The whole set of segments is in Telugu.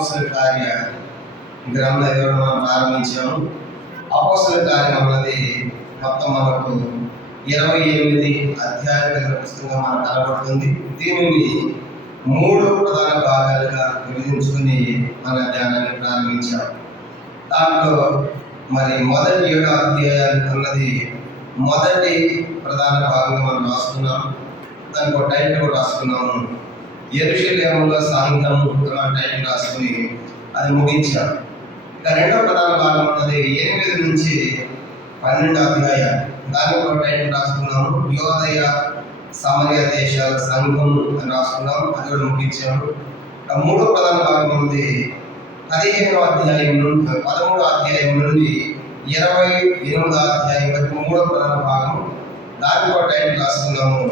అపోస్తల కార్య గ్రంథ వివరణ మనం ప్రారంభించాము. అపోస్తల కార్యం అన్నది మొత్తం మనకు 28 అధ్యాయాల పుస్తకంగా మనకు కనబడుతుంది. దీనిని 3 ప్రధాన భాగాలుగా విభజించుకుని మన ధ్యానాన్ని ప్రారంభించాం. దాంట్లో మరి మొదటి 7 అధ్యాయాలు అన్నది మొదటి ప్రధాన భాగంగా మనం రాసుకున్నాం. దానికి ఒక టైటిల్ కూడా రాసుకున్నాము, యెరూషలేములో సంఘము టైటిల్ రాసుకుని అది ముగించాం. ఇక రెండో ప్రధాన భాగం అన్నది 8 నుంచి 12 అధ్యాయాలు, దానికి ఒక టైటిల్ రాసుకున్నాము, యోదయ సమరయ దేశాల సంఘం అని రాసుకున్నాం, అది కూడా ముగించాము. ఇక మూడో ప్రధాన భాగం ఉంది 15వ అధ్యాయం నుండి 13వ అధ్యాయం నుండి 28వ అధ్యాయం వరకు మూడో ప్రధాన భాగం, దానికి ఒక టైటిల్ రాసుకున్నాము,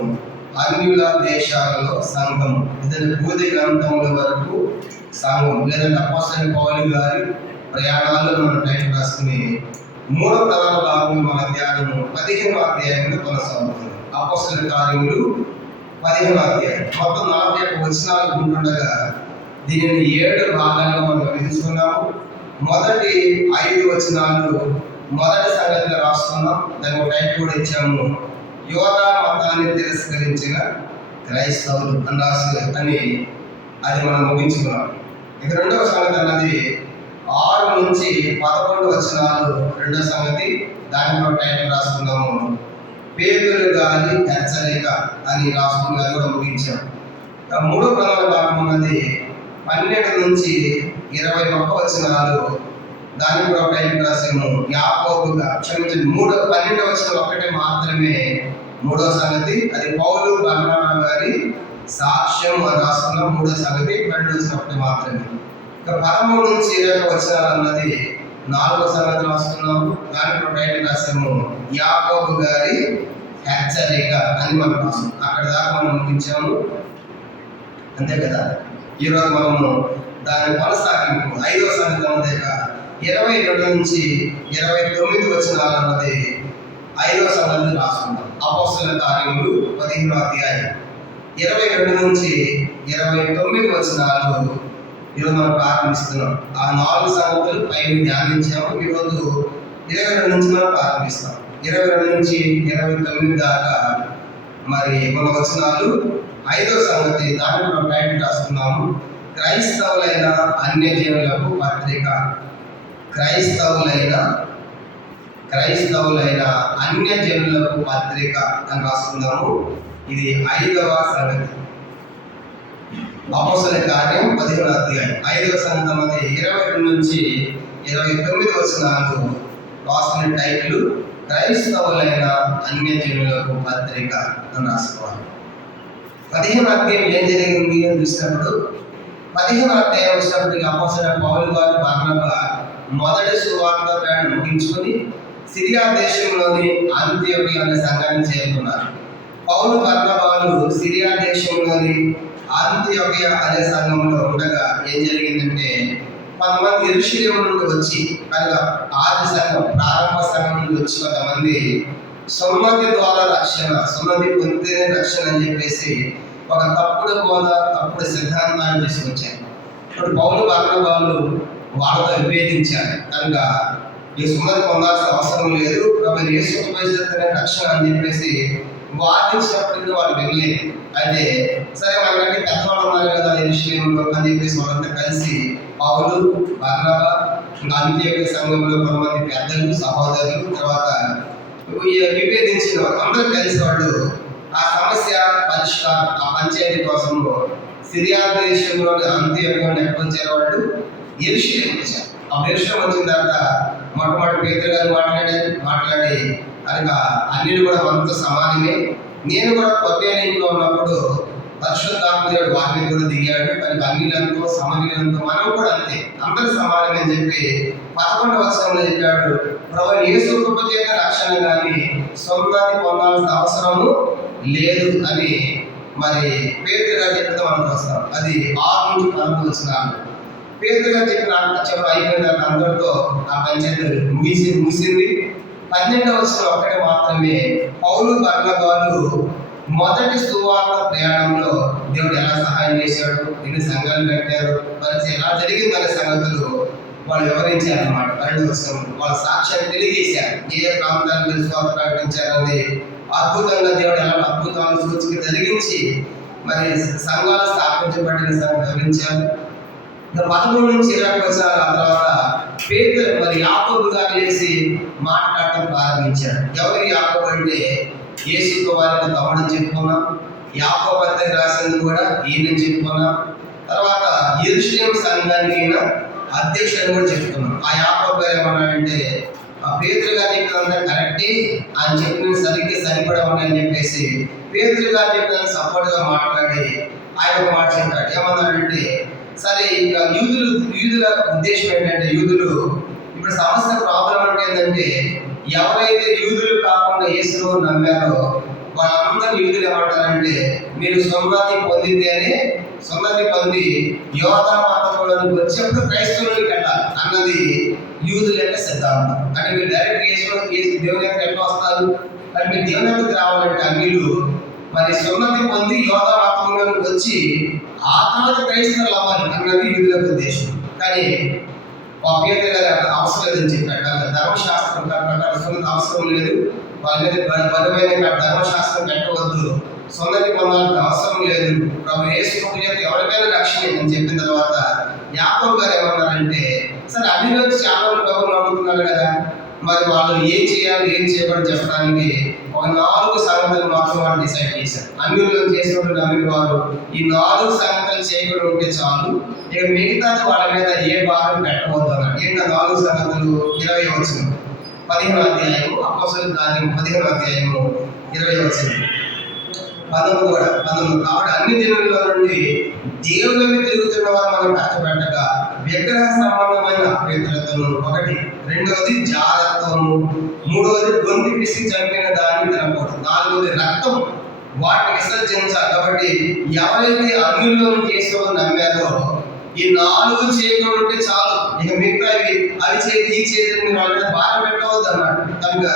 అన్యుల దేశాలలో సంఘం. ఇదంటే బూది గ్రంథముల వరకు సంఘం, లేదంటే అపోస్తలుడైన పౌలు గారి ప్రయాణాల్లో మనం టైటిల్ రాసుకుని మూడో ప్రధాన భాగం మన ధ్యానము 15వ అధ్యాయంలో కొనసాగుతుంది. అపోస్తలుల కార్యములు 15వ అధ్యాయం మొత్తం 41 వచనాలు ఉంటుండగా దీనిని 7 భాగాలుగా మనం విభజించుకున్నాము. మొదటి 5 వచనాలు మొదటి సంగతిగా రాసుకున్నాం, దానికి ఒక టైటిల్ కూడా ఇచ్చాము, యోధా మతాన్ని తిరస్కరించిన క్రైస్తవులు అని అది మనం ముగించుకున్నాం. ఇక రెండవ సంగతి అన్నది 6 నుంచి 11 వచనాలు రెండవ సంగతి, దానికి ఒక టైటిల్ రాసుకున్నాము, పేదలు గాలి హెచ్చరిక అని రాసుకుని అది కూడా ముగించాం. ఇక మూడో ప్రధాన భాగం అన్నది 12 నుంచి 21 వచనాలు, దానికి కూడా ఒక టైటిల్ రాసాము, యాకోబుగా క్షమించండి 12వ వచనం ఒక్కటే మాత్రమే మూడో సంగతి, అది పౌలు బర్నబా గారి సాక్ష్యం అని రాసుకున్నాం. మూడో సంగతి 12వ వచనం ఒకటి మాత్రమే. ఇక 13 నుంచి 20 వచనాలు అన్నది 4వ సంగతి రాసుకున్నాము, దానికి ఒక టైటిల్ రాసాము, యాకోబు గారి హెచ్చరిక అని మనం రాసాం. అక్కడ దాకా మనం ముగించాము, అంతే కదా. ఈరోజు మనము దాని కొనసాగింపు 5వ సంగతి అన్నది 22 నుంచి 29 వచనాలు అన్నది 5వ సంగతి రాసుకుందాం. అపోస్తలుల కార్యములు 15వ అధ్యాయం 22 నుంచి 29 వచనాలు ఈరోజు మనం ప్రారంభిస్తున్నాం. ఆ 4 సంగతులు పైన ధ్యానించాము. ఈరోజు 22 నుంచి మనం ప్రారంభిస్తాం. 22 నుంచి 29 దాకా మరి మన వచనాలు 5వ సంగతి, దాంట్లో మనం టైటిల్ రాస్తున్నాము, క్రైస్తవులైన అన్యజనులకు పత్రిక. క్రైస్తవులైన అన్యజనులకు పత్రిక అని రాసుకుందాము. ఇది 5వ సంగతి. అపోస్తలుల కార్యం 15వ అధ్యాయం 5వ సంగతి అన్నది 22 నుంచి 29 వచనాలు రాసుకునే టైటిల్, క్రైస్తవులైన అన్యజనులకు పత్రిక అని రాసుకోవాలి. 15వ అధ్యాయం ఏం జరిగింది అని చూసినప్పుడు 15వ అధ్యాయం వచ్చినప్పటికీ అపోస్తలుడైన పౌలు గారు బర్నబా మొదటి సువార్త ప్రయాణం ముగించుకొని సిరియా దేశంలోని అంతియోకియ అనే సంఘాన్ని చేరుకున్నారు. పౌలు బర్నబాలు సిరియా దేశంలోని అంతియోకియ అనే సంఘంలో ఉండగా ఏం జరిగిందంటే, కొంతమంది యెరూషలేము నుండి వచ్చి, అనగా ఆది సంఘం ప్రారంభ సంఘం నుండి వచ్చి కొంతమంది సున్నతి ద్వారా రక్షణ, సున్నతి పొందితే రక్షణ అని చెప్పేసి ఒక తప్పుడు బోధ, తప్పుడు సిద్ధాంతాన్ని తీసుకొచ్చారు. ఇప్పుడు పౌలు బర్నబాలు వాళ్ళతో విభేదించారు. కనుక ఈ సున్నతి పొందాల్సిన అవసరం లేదు, ప్రభు యేసు ఉపయోగిస్తేనే రక్షణ అని చెప్పేసి వాదించినప్పటికీ వాళ్ళు వినలేదు. అయితే సరే వాళ్ళంటే పెద్దవాళ్ళు ఉన్నారు కదా యెరూషలేములో అని చెప్పేసి వాళ్ళంతా కలిసి పౌలు బర్నబా అంతియోకియ సంఘంలో కొంతమంది పెద్దలు, సహోదరులు, తర్వాత విభేదించిన వాళ్ళు అందరూ కలిసి వాళ్ళు ఆ సమస్య పరిష్కారం, ఆ పంచాయతీ కోసము సిరియా దేశంలో అంతియోకియ నెప్పించారు. వాళ్ళు యెరూషలేము వచ్చారు. ఆ యెరూషలేము వచ్చిన తర్వాత మొట్టమొదటి పేతురు గారు మాట్లాడి అనగా అన్యులు కూడా మనతో సమానమే, నేను కూడా కొత్తలో ఉన్నప్పుడు పరిశుద్ధాత్మ దేవుడు వాక్యం కూడా దిగాడు, కానీ అన్యులంతో సమన్యులంతో మనం కూడా అంతే, అందరూ సమానమే అని చెప్పి 11వ వచనంలో చెప్పాడు, ప్రభు యేసు కృప చేత రక్షణ కానీ సొంతాన్ని పొందాల్సిన అవసరము లేదు అని మరి పేతురు గారు చెప్పితే మనం చూస్తాం. అది 6 నుంచి 11 వచనాలు. పేతురు గారు చెప్పిన చెప్పడం అయిపోయిన తర్వాత అందరితో ఆ పంచాయతీ ముగిసింది. 12వ వచనం ఒక్కటే మాత్రమే, పౌలు బర్నబాలు మొదటి సువార్త ప్రయాణంలో దేవుడు ఎలా సహాయం చేశాడు, ఎన్ని సంఘాలు కట్టారు, మరి ఎలా జరిగిందనే సంగతులు వాళ్ళు వివరించారన్నమాట. 12వ వచనం వాళ్ళ సాక్ష్యాన్ని తెలియజేశారు. ఏ ప్రాంతాల్లో సువార్త ప్రకటించారని అద్భుతంగా దేవుడు ఎలా అద్భుతాలు సూచిక జరిగించి మరి సంఘాలు స్థాపించబడిన వివరించారు. 13 నుంచి 20 వచనాల తర్వాత పేతురు మరి యాకోబు గారు లేచి మాట్లాడటం ప్రారంభించాడు. ఎవరు యాకోబు అంటే యేసు వారికి తమ్ముడని చెప్పుకున్నాం. యాకోబు పత్రిక రాసింది కూడా ఈయనని చెప్పుకున్నాం. తర్వాత యెరూషలేము సంఘానికి ఈయన అధ్యక్షుడు కూడా చెప్పుకున్నాం. ఆ యాకోబు గారు ఏమన్నాడంటే పేతురు గారు చెప్పినంత కరెక్టే, ఆయన చెప్పిన సరిగ్గా సరిపడమని అని చెప్పేసి పేతురు గారు చెప్పిన సపోర్ట్గా మాట్లాడి ఆయన ఒక మాట చెప్పాడు. ఏమన్నాడంటే సరే ఇంకా యూదుల ఉద్దేశం ఏంటంటే యూదులు ఇప్పుడు సమస్య ప్రాబ్లం అంటే ఏంటంటే ఎవరైతే యూదులు కాకుండా యేసును నమ్మారో వాళ్ళందరూ యూదులు ఏమంటారంటే మీరు సున్నతి పొంది యోధా మతంలోకి వచ్చేప్పుడు క్రైస్తవులకి వెళ్ళాలి అన్నది యూదుల యొక్క సిద్ధాంతం. అంటే మీరు డైరెక్ట్ దేవుని యొక్క ఎట్లా వస్తారు, కానీ మీరు దేవుని యొక్క రావాలంటే అన్నిలు మరి సున్నతి పొంది యోధా మతంలోకి వచ్చి ఆ తర్వాత క్రైస్తవులు అవ్వాలి అన్నది యూదుల ఉద్దేశం. కానీ పేతురు గారు అవసరం లేదని చెప్పాడు. ధర్మశాస్త్రం ప్రకారం సున్నతి అవసరం లేదు, వాళ్ళ మీద బలమైన ధర్మశాస్త్రం పెట్టవద్దు, సున్నతి పొందాల్సిన అవసరం లేదు, ప్రభు యేసు చేత ఎవరికైనా రక్షణ అని చెప్పిన తర్వాత యాకోబు గారు ఏమన్నారంటే సరే అన్నిలో చాలా ప్రభువు నమ్ముతున్నారు కదా, మరి వాళ్ళు ఏం చేయాలి ఏం చేయకూడదు చెప్పడానికి ఒక 4 సంగతులు మాత్రం వాళ్ళు డిసైడ్ చేశారు. అన్నిలో చేసినప్పుడు నమ్మిన వారు ఈ 4 సంగతులు చేయకుండా ఉంటే చాలు, ఇక మిగతాది వాళ్ళ మీద ఏ భారం పెట్టవద్దు అన్నాడు. ఏంటి 4 సంగతులు? 20 వచనం 15వ అధ్యాయము అపోస్తలుల కార్యము 15వ అధ్యాయము 20 వచనం 19 కాబట్టి అన్ని జనుల్లో నుండి దేవుని మీద తిరుగుతున్న వారు మనం కష్టపెట్టగా విగ్రహ సంబంధమైన అభ్యంతరతను ఒకటి, రెండవది జాగ్రత్తము, మూడవది గొంతు పిసికి చంపిన దాన్ని తినకూడదు, నాలుగవది రక్తం వాటిని విసర్జించాలి. కాబట్టి ఎవరైతే అన్యుల్లో చేసుకోవని నమ్మారో ఈ 4 చేయకుండా ఉంటే చాలు, ఇక మిగతా అవి చేతి ఈ చేతిని వాళ్ళ మీద భారం పెట్టవద్దు అన్నాడు. కనుక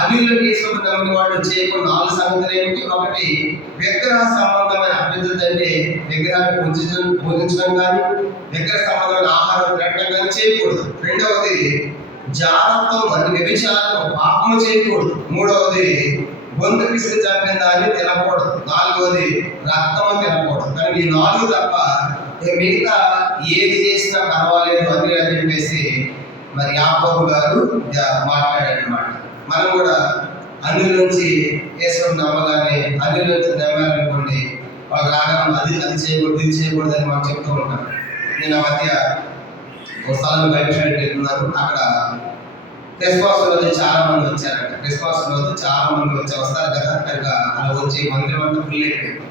అన్యుల్లో చేసుకోవడం నమ్మిన వాళ్ళు చేయకుండా 4 సంగతులు ఏమిటి? ఒకటి విగ్రహ సంబంధమైన అభ్యంతరం, అంటే విగ్రహాన్ని పూజించడం కానీ విగ్రహ సంబంధమైన ఆహారం తినడం కానీ చేయకూడదు. రెండవది జాగ్రత్తం, అంటే వ్యభిచారం పాపము చేయకూడదు. మూడవది గొంతు పిసికి చంపిన దాన్ని తినకూడదు. నాలుగవది రక్తము తినకూడదు. కానీ ఈ 4 తప్ప మిగతా ఏది చేసినా పర్వాలేదు అని చెప్పేసి మరి యాకోబు గారు మాట్లాడారన్నమాట. మనం కూడా అన్యుల నుంచి యేసుని నమ్మగానే అన్యుల నుంచి నమ్మాలనుకోండి వాళ్ళు రాగానే అది చేయకూడదు ఇది చేయకూడదు అని మనం చెప్తూ ఉంటాం. నేను ఆ మధ్య ఒక స్థలం బయట వెళ్తున్నాను. అక్కడ క్రిస్మస్ రోజు చాలా మంది వచ్చారంట. క్రిస్మస్ రోజు చాలా మంది వస్తారు కదా, కనుక అలా వచ్చి మందిరం అంతా ఫుల్ అయిపోయింది.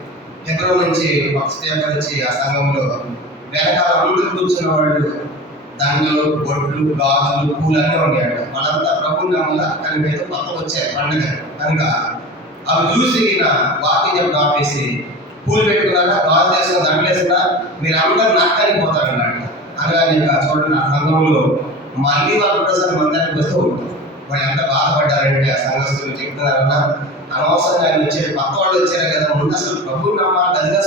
ఎక్కడో నుంచి ఒక స్టేపర్ వచ్చి ఆ సంఘంలో వెనకాల అందరూ కూర్చున్న వాళ్ళు దండలు, బొట్లు, గాజులు, పూలు అన్నీ ఉన్నాయంట. వాళ్ళంతా ప్రభుని నమ్మల, కనుక ఏదో కొత్త వచ్చాయి పండుగ కనుక అవి చూసి వాకింగ్ చెప్పడం ఆపేసి పూలు పెట్టుకున్నాక గాజు చేసుకున్న దండలు వేసుకున్నా మీరు అందరూ నాటకానికి అన్నట్టు. అలాగే చూడండి ఆ సంఘంలో మళ్ళీ వాళ్ళు ఒకసారి మందానికి వస్తూ ఉంటారు. వాళ్ళు ఎంత బాధపడ్డారంటే ఆ సంఘస్థులు చెప్తున్నారన్నా అనవసరంగా ఆయన వచ్చారు, కొత్త వాళ్ళు వచ్చారు కదా, ముందు అసలు ప్రభువు నమ్మాలి, అదిగా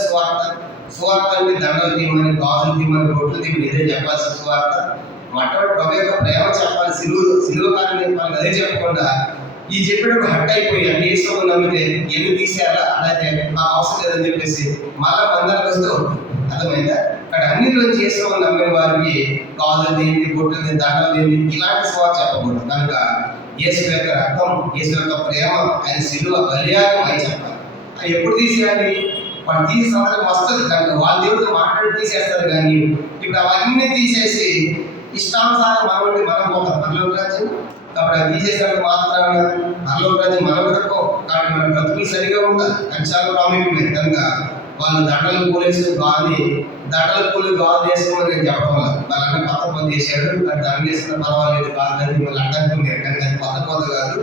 సువార్త అంటే దండలు తీయమని, గాజులు తీయమని, బొట్లు తీయమని ఇదే చెప్పాల్సిన సువార్త. మొట్టమొదటి ప్రభు యొక్క ప్రేమ చెప్పాలి, సిలువ కార్యం చెప్పాలి, అదే చెప్పకుండా ఈ చెప్పేటప్పుడు హట్ అయిపోయి అన్ని వేసుకోమని నమ్మితే ఎందుకు తీసేయాలా, అలాగే మాకు అవసరం లేదని చెప్పేసి మళ్ళా మందానికి వస్తూ ఉంటుంది. అర్థమైందా? అక్కడ అన్నిలో చేసుకోమని నమ్మిన వారికి గాజులు తీయండి, బొట్లు తీయండి, దండలు తీయండి ఇలాంటి సువార్త చెప్పకూడదు. కనుక యేసు యొక్క రక్తం, యేసు యొక్క ప్రేమ, ఆయన సిలువ బలియాగం అని చెప్పాలి. అది ఎప్పుడు తీసేయాలి? వాళ్ళు తీసే సందర్భం వస్తుంది కనుక వాళ్ళ దేవుడితో మాట్లాడి తీసేస్తారు. కానీ ఇప్పుడు అవన్నీ తీసేసి ఇష్టానుసారం మనం పోతాం పరలోక రాజ్యం. కాబట్టి అది తీసేసినప్పుడు మాత్రాన పరలోక రాజ్యం మనం కూడా కాబట్టి మన బ్రతుకులు సరిగా ఉండాలి. అది చాలా ప్రాముఖ్యమైనది. కనుక వాళ్ళు దండలు పూలేసి దండలు పూలు గాజు చేసుకోమని నేను చెప్పడం వల్ల వాళ్ళంటే కొత్త పని చేశాడు, దండలు వేసుకున్న పర్వాలేదు కాదని మిమ్మల్ని అడ్డంకున్నారు. కానీ అది కొత్త కొత్త కాదు.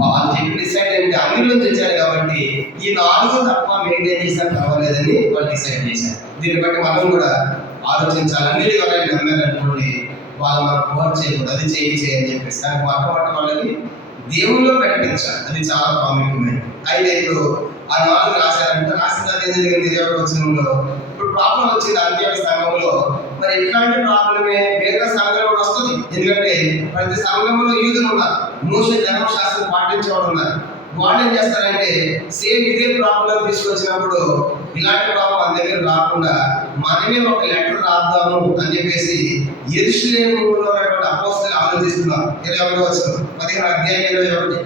వాళ్ళు చెప్పి డిసైడ్ అంటే అన్నిలో తెచ్చారు కాబట్టి ఈ 4 తప్ప మెయింటైన్ చేసినా పర్వాలేదని వాళ్ళు డిసైడ్ చేశారు. దీన్ని బట్టి మనం కూడా ఆలోచించాలి. అన్నిటి వాళ్ళని నమ్మారనుకోండి వాళ్ళు మనం ఫోన్ చేయకూడదు, అది చేయని చెప్పేసి. కానీ మొట్టమొదటి వాళ్ళని దేవుల్లో ప్రకటించాలి, అది చాలా ప్రాముఖ్యమైనది. అయితే ఇప్పుడు ఆ 4 రాశారంట. రాసిన తర్వాత ఏం జరిగింది 21వ వచనంలో, ఇప్పుడు ప్రాబ్లం వచ్చింది అంత్యోక సంఘంలో. మరి ఇట్లాంటి ప్రాబ్లమే వేరే సంఘంలో కూడా వస్తుంది. ఎందుకంటే ప్రతి సంఘంలో యూదులు ఉన్నారు, మోషే ధర్మశాస్త్రం పాటించేవాడు ఉన్నారు. వాళ్ళు ఏం చేస్తారంటే సేమ్ ఇదే ప్రాబ్లం తీసుకొచ్చినప్పుడు ఇలాంటి ప్రాబ్లం మన దగ్గర రాకుండా మనమే ఒక లెటర్ రాద్దాము అని చెప్పేసి యెరూషలేములో ఉన్నటువంటి అపోస్తలులు ఆలోచిస్తున్నారు. 21వ వచనం 15వ అధ్యాయం 21.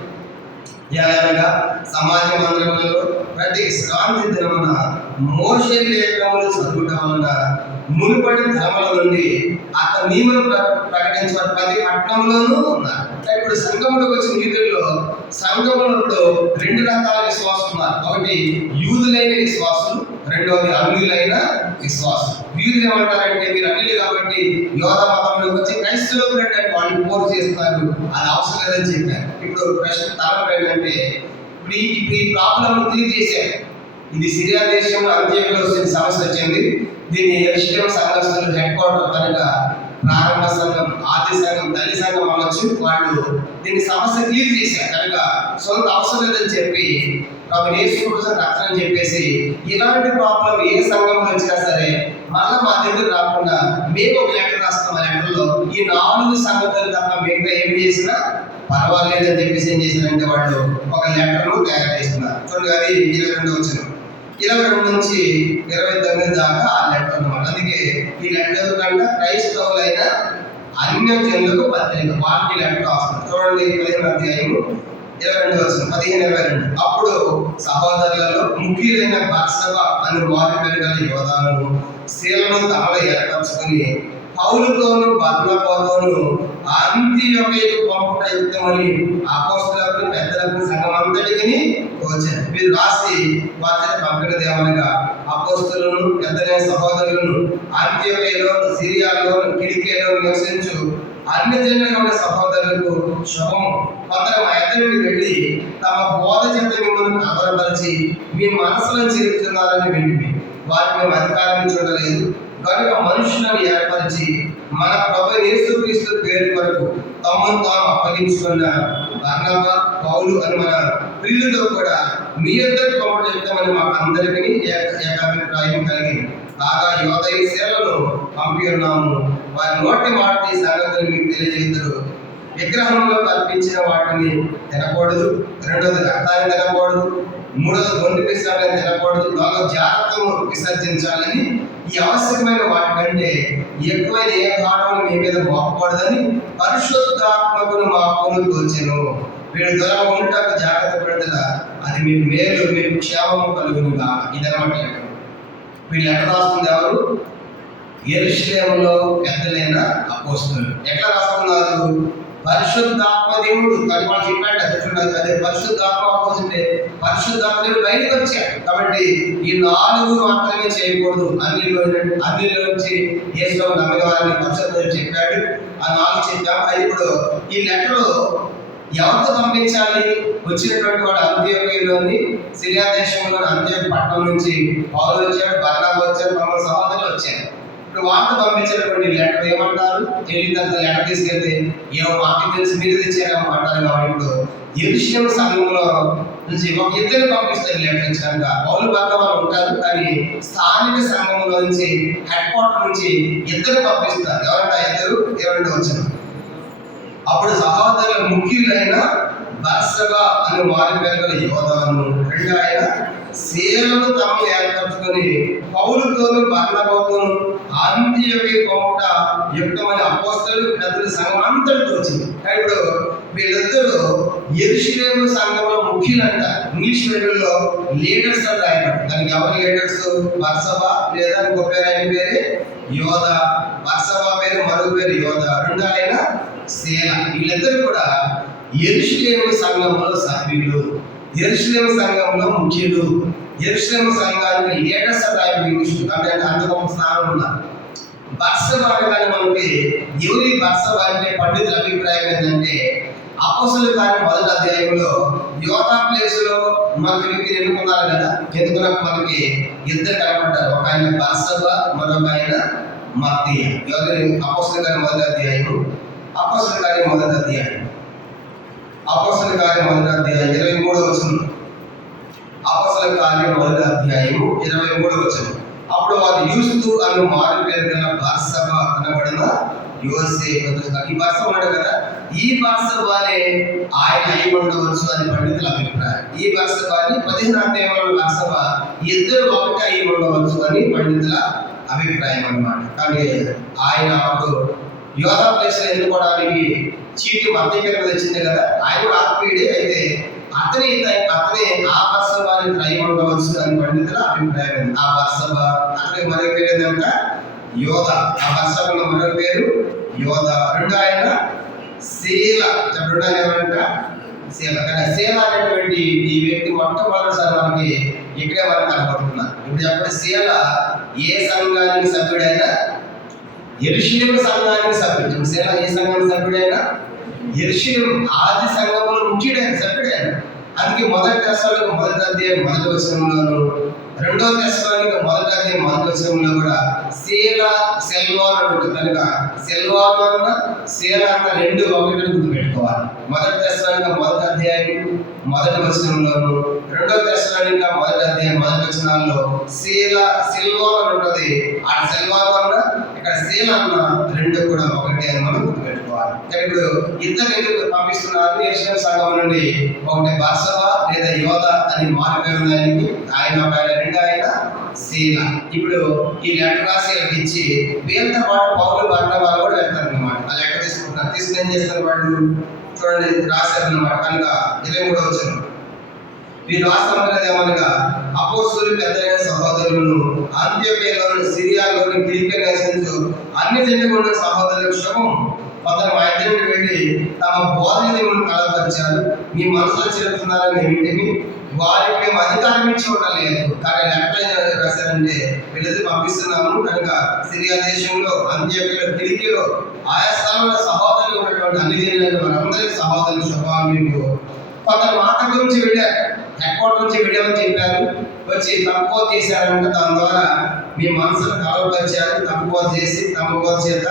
అనగా సమాజ మందిరములలో ప్రతి శ్రాంతి దినమున మోషే లేఖనములు చదువుట వలన మునుపటి ధర్మల నుండి అతని నియమం ప్రకటించిన ప్రతి పట్టణంలోనూ ఉన్నారు. ఇప్పుడు సంఘంలోకి వచ్చిన యూదుల్లో సంఘంలో ఇప్పుడు 2 రకాల విశ్వాసం ఉన్నారు. ఒకటి యూదులైన విశ్వాసులు, రెండవది అన్యులైన విశ్వాసం. యూదులు ఏమంటారంటే మీరు అన్యులు కాబట్టి యోధ మతంలోకి వచ్చి క్రైస్తవులకు రండి వాళ్ళు పోరు చేస్తున్నారు, అది అవసరం లేదని చెప్పారు. ఇప్పుడు ప్రశ్న తరం ఏంటంటే ఇప్పుడు ఈ ప్రాబ్లం క్లియర్ చేశారు. ఇది సిరియా దేశంలో అంత్యోకలో వచ్చిన సమస్య వచ్చింది. దీన్ని యెరూషలేము సంఘస్థులు హెడ్ క్వార్టర్ కనుక ప్రారంభ సంఘం, ఆది సంఘం, తల్లి సంఘం అనొచ్చు. వాళ్ళు దీన్ని సమస్య క్లియర్ చేశారు కనుక సొంత అవసరం లేదని చెప్పి ప్రభు యేసు కోసం రక్షణ చెప్పేసి ఇలాంటి ప్రాబ్లం ఏ సంఘంలో వచ్చినా సరే మళ్ళీ మా దగ్గర రాకుండా మేము ఒక లెటర్ రాస్తాం. ఆ లెటర్లో ఈ 4 సంగతులు తప్ప మిగతా ఏమి చేసినా పర్వాలేదని చెప్పేసి ఏం చేశారంటే వాళ్ళు ఒక లెటర్ను తయారు చేస్తున్నారు. చూడండి, అది 22వ వచనం 22 నుంచి 29 దాకా ఆ లెటర్ అన్నమాట. అందుకే ఈ లెటర్ కంటే క్రైస్తవులైన అన్యజనులకు పత్రిక, వాళ్ళకి లెటర్ రాస్తున్నారు. చూడండి 15వ అధ్యాయము 22వ వచనం 15-22. అప్పుడు సహోదరులలో ముఖ్యులైన బర్సబా అని వారి పెరగల యోధాను శీలను తమలో ఏర్పరచుకుని పౌలుతోను బర్నబాతోను అంతియొకకు పంపుట యుక్తమని అపోస్తలులకు పెద్దలకు సంఘం అంతటికి తోచారు. మీరు రాసి వార్తను పంపినదేమనగా అపోస్తలులను పెద్దలైన సహోదరులను అంత్యోకయలో, సిరియాలో, కిలికియలో నివసించు అన్ని జనుల సహోదరులకు శుభము. కొందరు మా ఎదురుని వెళ్ళి తమ బోధ చేత మిమ్మల్ని కలవరపరిచి మీ మనసులను చెరుపుతున్నారని వింటివి. వారికి మేము అధికారం చూడలేదు కనుక మనుషులను ఏర్పరిచి మన ప్రభు యేసుక్రీస్తు పేరు వరకు తమను తాము అప్పగించుకున్న బర్నబా, పౌలు అని మన ప్రియులతో కూడా మీ ఇద్దరు పంపడం చెప్తామని మాకు అందరికీ ఏకాభిప్రాయం కలిగింది. కాగా యోదయ సేవలను పంపి ఉన్నాము. వారి నోటి మాట ఈ సంగతులు మీకు తెలియజేద్దరు. విగ్రహంలో కల్పించిన వాటిని తినకూడదు, రెండవది రక్తాన్ని తినకూడదు, మూడవది గొంతు పిసాలని తినకూడదు, నాలుగో జాగ్రత్తను విసర్జించాలని ఈ ఆవశ్యకమైన వాటికంటే ఎక్కువైన ఏ భారం మీ మీద మోపకూడదని పరిశుద్ధాత్మకును మాకు తోచెను. వీడు దూరం ఉండటకు జాగ్రత్త పడదా, అది మీకు మేలు, మీకు క్షేమము కలుగునుగా. ఇదన్నమాట లెటర్. వీళ్ళు లెటర్ రాస్తుంది ఎవరు? యెరూషలేములో పెద్దలైన అపోస్తలులు. ఎట్లా రాస్తున్నారు? పరిశుద్ధాత్మ దేవుడు అది వాళ్ళు చెప్పాడు. అదే పరిశుద్ధాత్మ అపోజిటే పరిశుద్ధాత్మ దేవుడు బయటకు వచ్చాడు కాబట్టి ఈ 4 మాత్రమే చేయకూడదు. అన్నిలో నుంచి యేసులో నమ్మిన వారిని పరిశుద్ధ చెప్పాడు. ఆ 4 చెప్పాం. అది ఇప్పుడు ఈ లెటర్ ఎవరితో పంపించాలి? వచ్చినటువంటి వాడు అంత్యోకయలోని సిరియా దేశంలోని అంత్యోక పట్టణం నుంచి పౌలు వచ్చాడు, బర్నబా వచ్చాడు, తమ సహోదరులు వచ్చారు. ఇప్పుడు వార్త పంపించినటువంటి లెటర్ ఏమంటారు? తెలియదంత లెటర్ తీసుకెళ్తే ఏమో మాకు తెలిసి మీరు తెచ్చారేమో అంటారు. కాబట్టి ఇప్పుడు యెరూషలేము సంఘంలో నుంచి ఒక ఇద్దరు పంపిస్తారు లెటర్ ఇచ్చాక. పౌలు బర్నబా ఉంటారు కానీ స్థానిక సంఘంలో నుంచి హెడ్ క్వార్టర్ నుంచి ఇద్దరు పంపిస్తారు. ఎవరంటే ఇద్దరు 22వ వచనం. అప్పుడు సహోదరుల ముఖ్యులైన బర్సబా అని వారి పేరుగల యోధాను, రెండు ఆయన శీలను తమను ఏర్పరచుకొని పౌలుతోను బర్నబాతోను అంత్యోకయ పంపుట యుక్తమని అపోస్తలులు పెద్దల సంఘం అంతటితో వచ్చింది. ఇప్పుడు వీళ్ళిద్దరూ యెరూషలేము సంఘంలో ముఖ్యులంట. ఇంగ్లీష్ మీడియంలో లీడర్స్ అని రాయబడి, దానికి ఎవరు లీడర్స్? బర్సబా లేదా ఇంకో పేరు ఆయన పేరే యోధ. బర్సబా పేరు మరో పేరు యోధ. రెండు ఆయన శీల. వీళ్ళిద్దరు కూడా యెరూషలేము సంఘంలో సభ్యులు, యెరూషలేము సంఘంలో ముఖ్యులు, యెరూషలేము సంఘానికి లీడర్స్ అని రాయబడి ఇంగ్లీష్. అంటే అందుకు ఒక స్థానం ఉన్నారు. బర్సబా కానీ మనకి ఎవరి బర్సబా అంటే పండితుల అభిప్రాయం ఏంటంటే అపోస్తలుల కార్యం 1వ అధ్యాయంలో యోధా ప్లేస్ లో మనకి వ్యక్తిని ఎన్నుకున్నారు కదా. ఎందుకున్నప్పుడు మనకి ఇద్దరు కనబడ్డారు. ఒక ఆయన బర్సబా, మరొక ఆయన మత్తయి. అపోస్తలుల కార్యం 1వ అధ్యాయం, అపోస్తలుల కార్యం 1వ అధ్యాయం, అపోస్తలుల కార్యం 1వ అధ్యాయం 23వ వచనం. అపోస్తలుల కార్యం 1వ అధ్యాయము 23వ వచనం. అప్పుడు వారు యూస్తు అను మారు పేరు గల బర్సబ అనబడిన యోసేపు. ఈ బర్సబ ఉన్నాడు కదా, ఈ బర్సబానే ఆయన అయి ఉండవచ్చు అని పండితుల అభిప్రాయం. ఈ బర్సబాని 15వ అధ్యాయంలో బర్సబ ఇద్దరు ఒకటి అయి ఉండవచ్చు అని పండితుల అభిప్రాయం అన్నమాట. కానీ ఆయన అప్పుడు యోధా ప్లేస్ లో ఎన్నుకోవడానికి చీటి మధ్యకరణ తెచ్చింది కదా, ఆయన కూడా ఆత్మీయుడే. అయితే అతనే ఆ బర్సబాని అయి ఉండవచ్చు అని పండితుల అభిప్రాయం. ఆ బర్సబ అతనికి మరొక పేరు ఏంటంట యోధ. ఆ బర్సబలో మరొక పేరు యోధ. రెండో ఆయన శీల. చెప్పండి ఏమంట శీల. కానీ శీల అనేటువంటి ఈ వ్యక్తి మొట్టమొదటిసారి మనకి ఇక్కడే మనకు కనబడుతున్నారు. ఇప్పుడు చెప్పండి, శీల ఏ సంఘానికి సభ్యుడైనా? యెరూషలేము సంఘానికి సభ్యుడు. శీల ఏ సంఘానికి సభ్యుడైనా? యెరూషలేము ఆది సంఘంలో ముఖ్యుడైన సభ్యుడైన. అందుకే 1 దశలోనికి 1వ అధ్యాయం 1వ వచనంలోను, 2వ దశలోనికి 1వ అధ్యాయం 1వ వచనంలో కూడా సెల్వాన్ అని ఉంటుంది. కనుక సెల్వాన్ అన్న శీల అన్న రెండు ఒకటి గుర్తుపెట్టుకోవాలి. 1వ దశలోనికి 1వ అధ్యాయం 1వ వచనంలోను, 2వ దశలోనికి 1వ అధ్యాయం 1వ వచనాల్లో సెల్వాన్ అని ఉంటుంది. ఆ సెల్వాన్ అన్న ఇక్కడ శీల అన్న రెండు కూడా ఒకటి అని మనం గుర్తుపెట్టుకోవాలి. ఇప్పుడు ఇద్దరు ఎందుకు పంపిస్తున్నారు? యెరూషలేము సంఘం నుండి ఒకటి బర్సబ లేదా యోధ అని మారు దానికి ఆయన రెండు ఆయన శీల. ఇప్పుడు ఈ లెటర్ రాసి ఇచ్చి వీళ్ళతో పాటు పౌలు బర్నబాలు కూడా వెళ్తారు అన్నమాట. ఆ లెటర్ తీసుకుని ఏం చేస్తారు వాళ్ళు? చూడండి, రాశారు అన్నమాట. కనుక 23వ వచనం, వీరు రాస్తున్నది ఏమనగా, అపోస్తలులు పెద్దలైన సహోదరులను అంత్యోక్యలోను సిరియాలోని కిలికియా నివసించు అన్ని జనుల సహోదరులకు శుభం. కొందరు మా ఇద్దరికి వెళ్ళి తమ బోధనలను కలపరిచారు. మీ మనసులో చెబుతున్నారని ఏమిటి? వారికి మేము అధికారం ఇచ్చి ఉండలేదు. కానీ లెక్కలు రాశారంటే వీళ్ళది పంపిస్తున్నాము. కనుక సిరియా దేశంలో అంత్యోక్యలో కిలికియాలో ఆయా స్థలంలో సహోదరులు ఉన్నటువంటి అన్ని జనులైన మనందరికీ సహోదరులు శుభాలు. మీకు కొందరు మాట గురించి వెళ్ళారు, హెడ్ క్వార్టర్ నుంచి వెళ్ళామని చెప్పారు. వచ్చి తక్కువ చేశారంటే దాని ద్వారా మీ మనసును కలవపరిచారు. తక్కువ చేసి తక్కువ చేత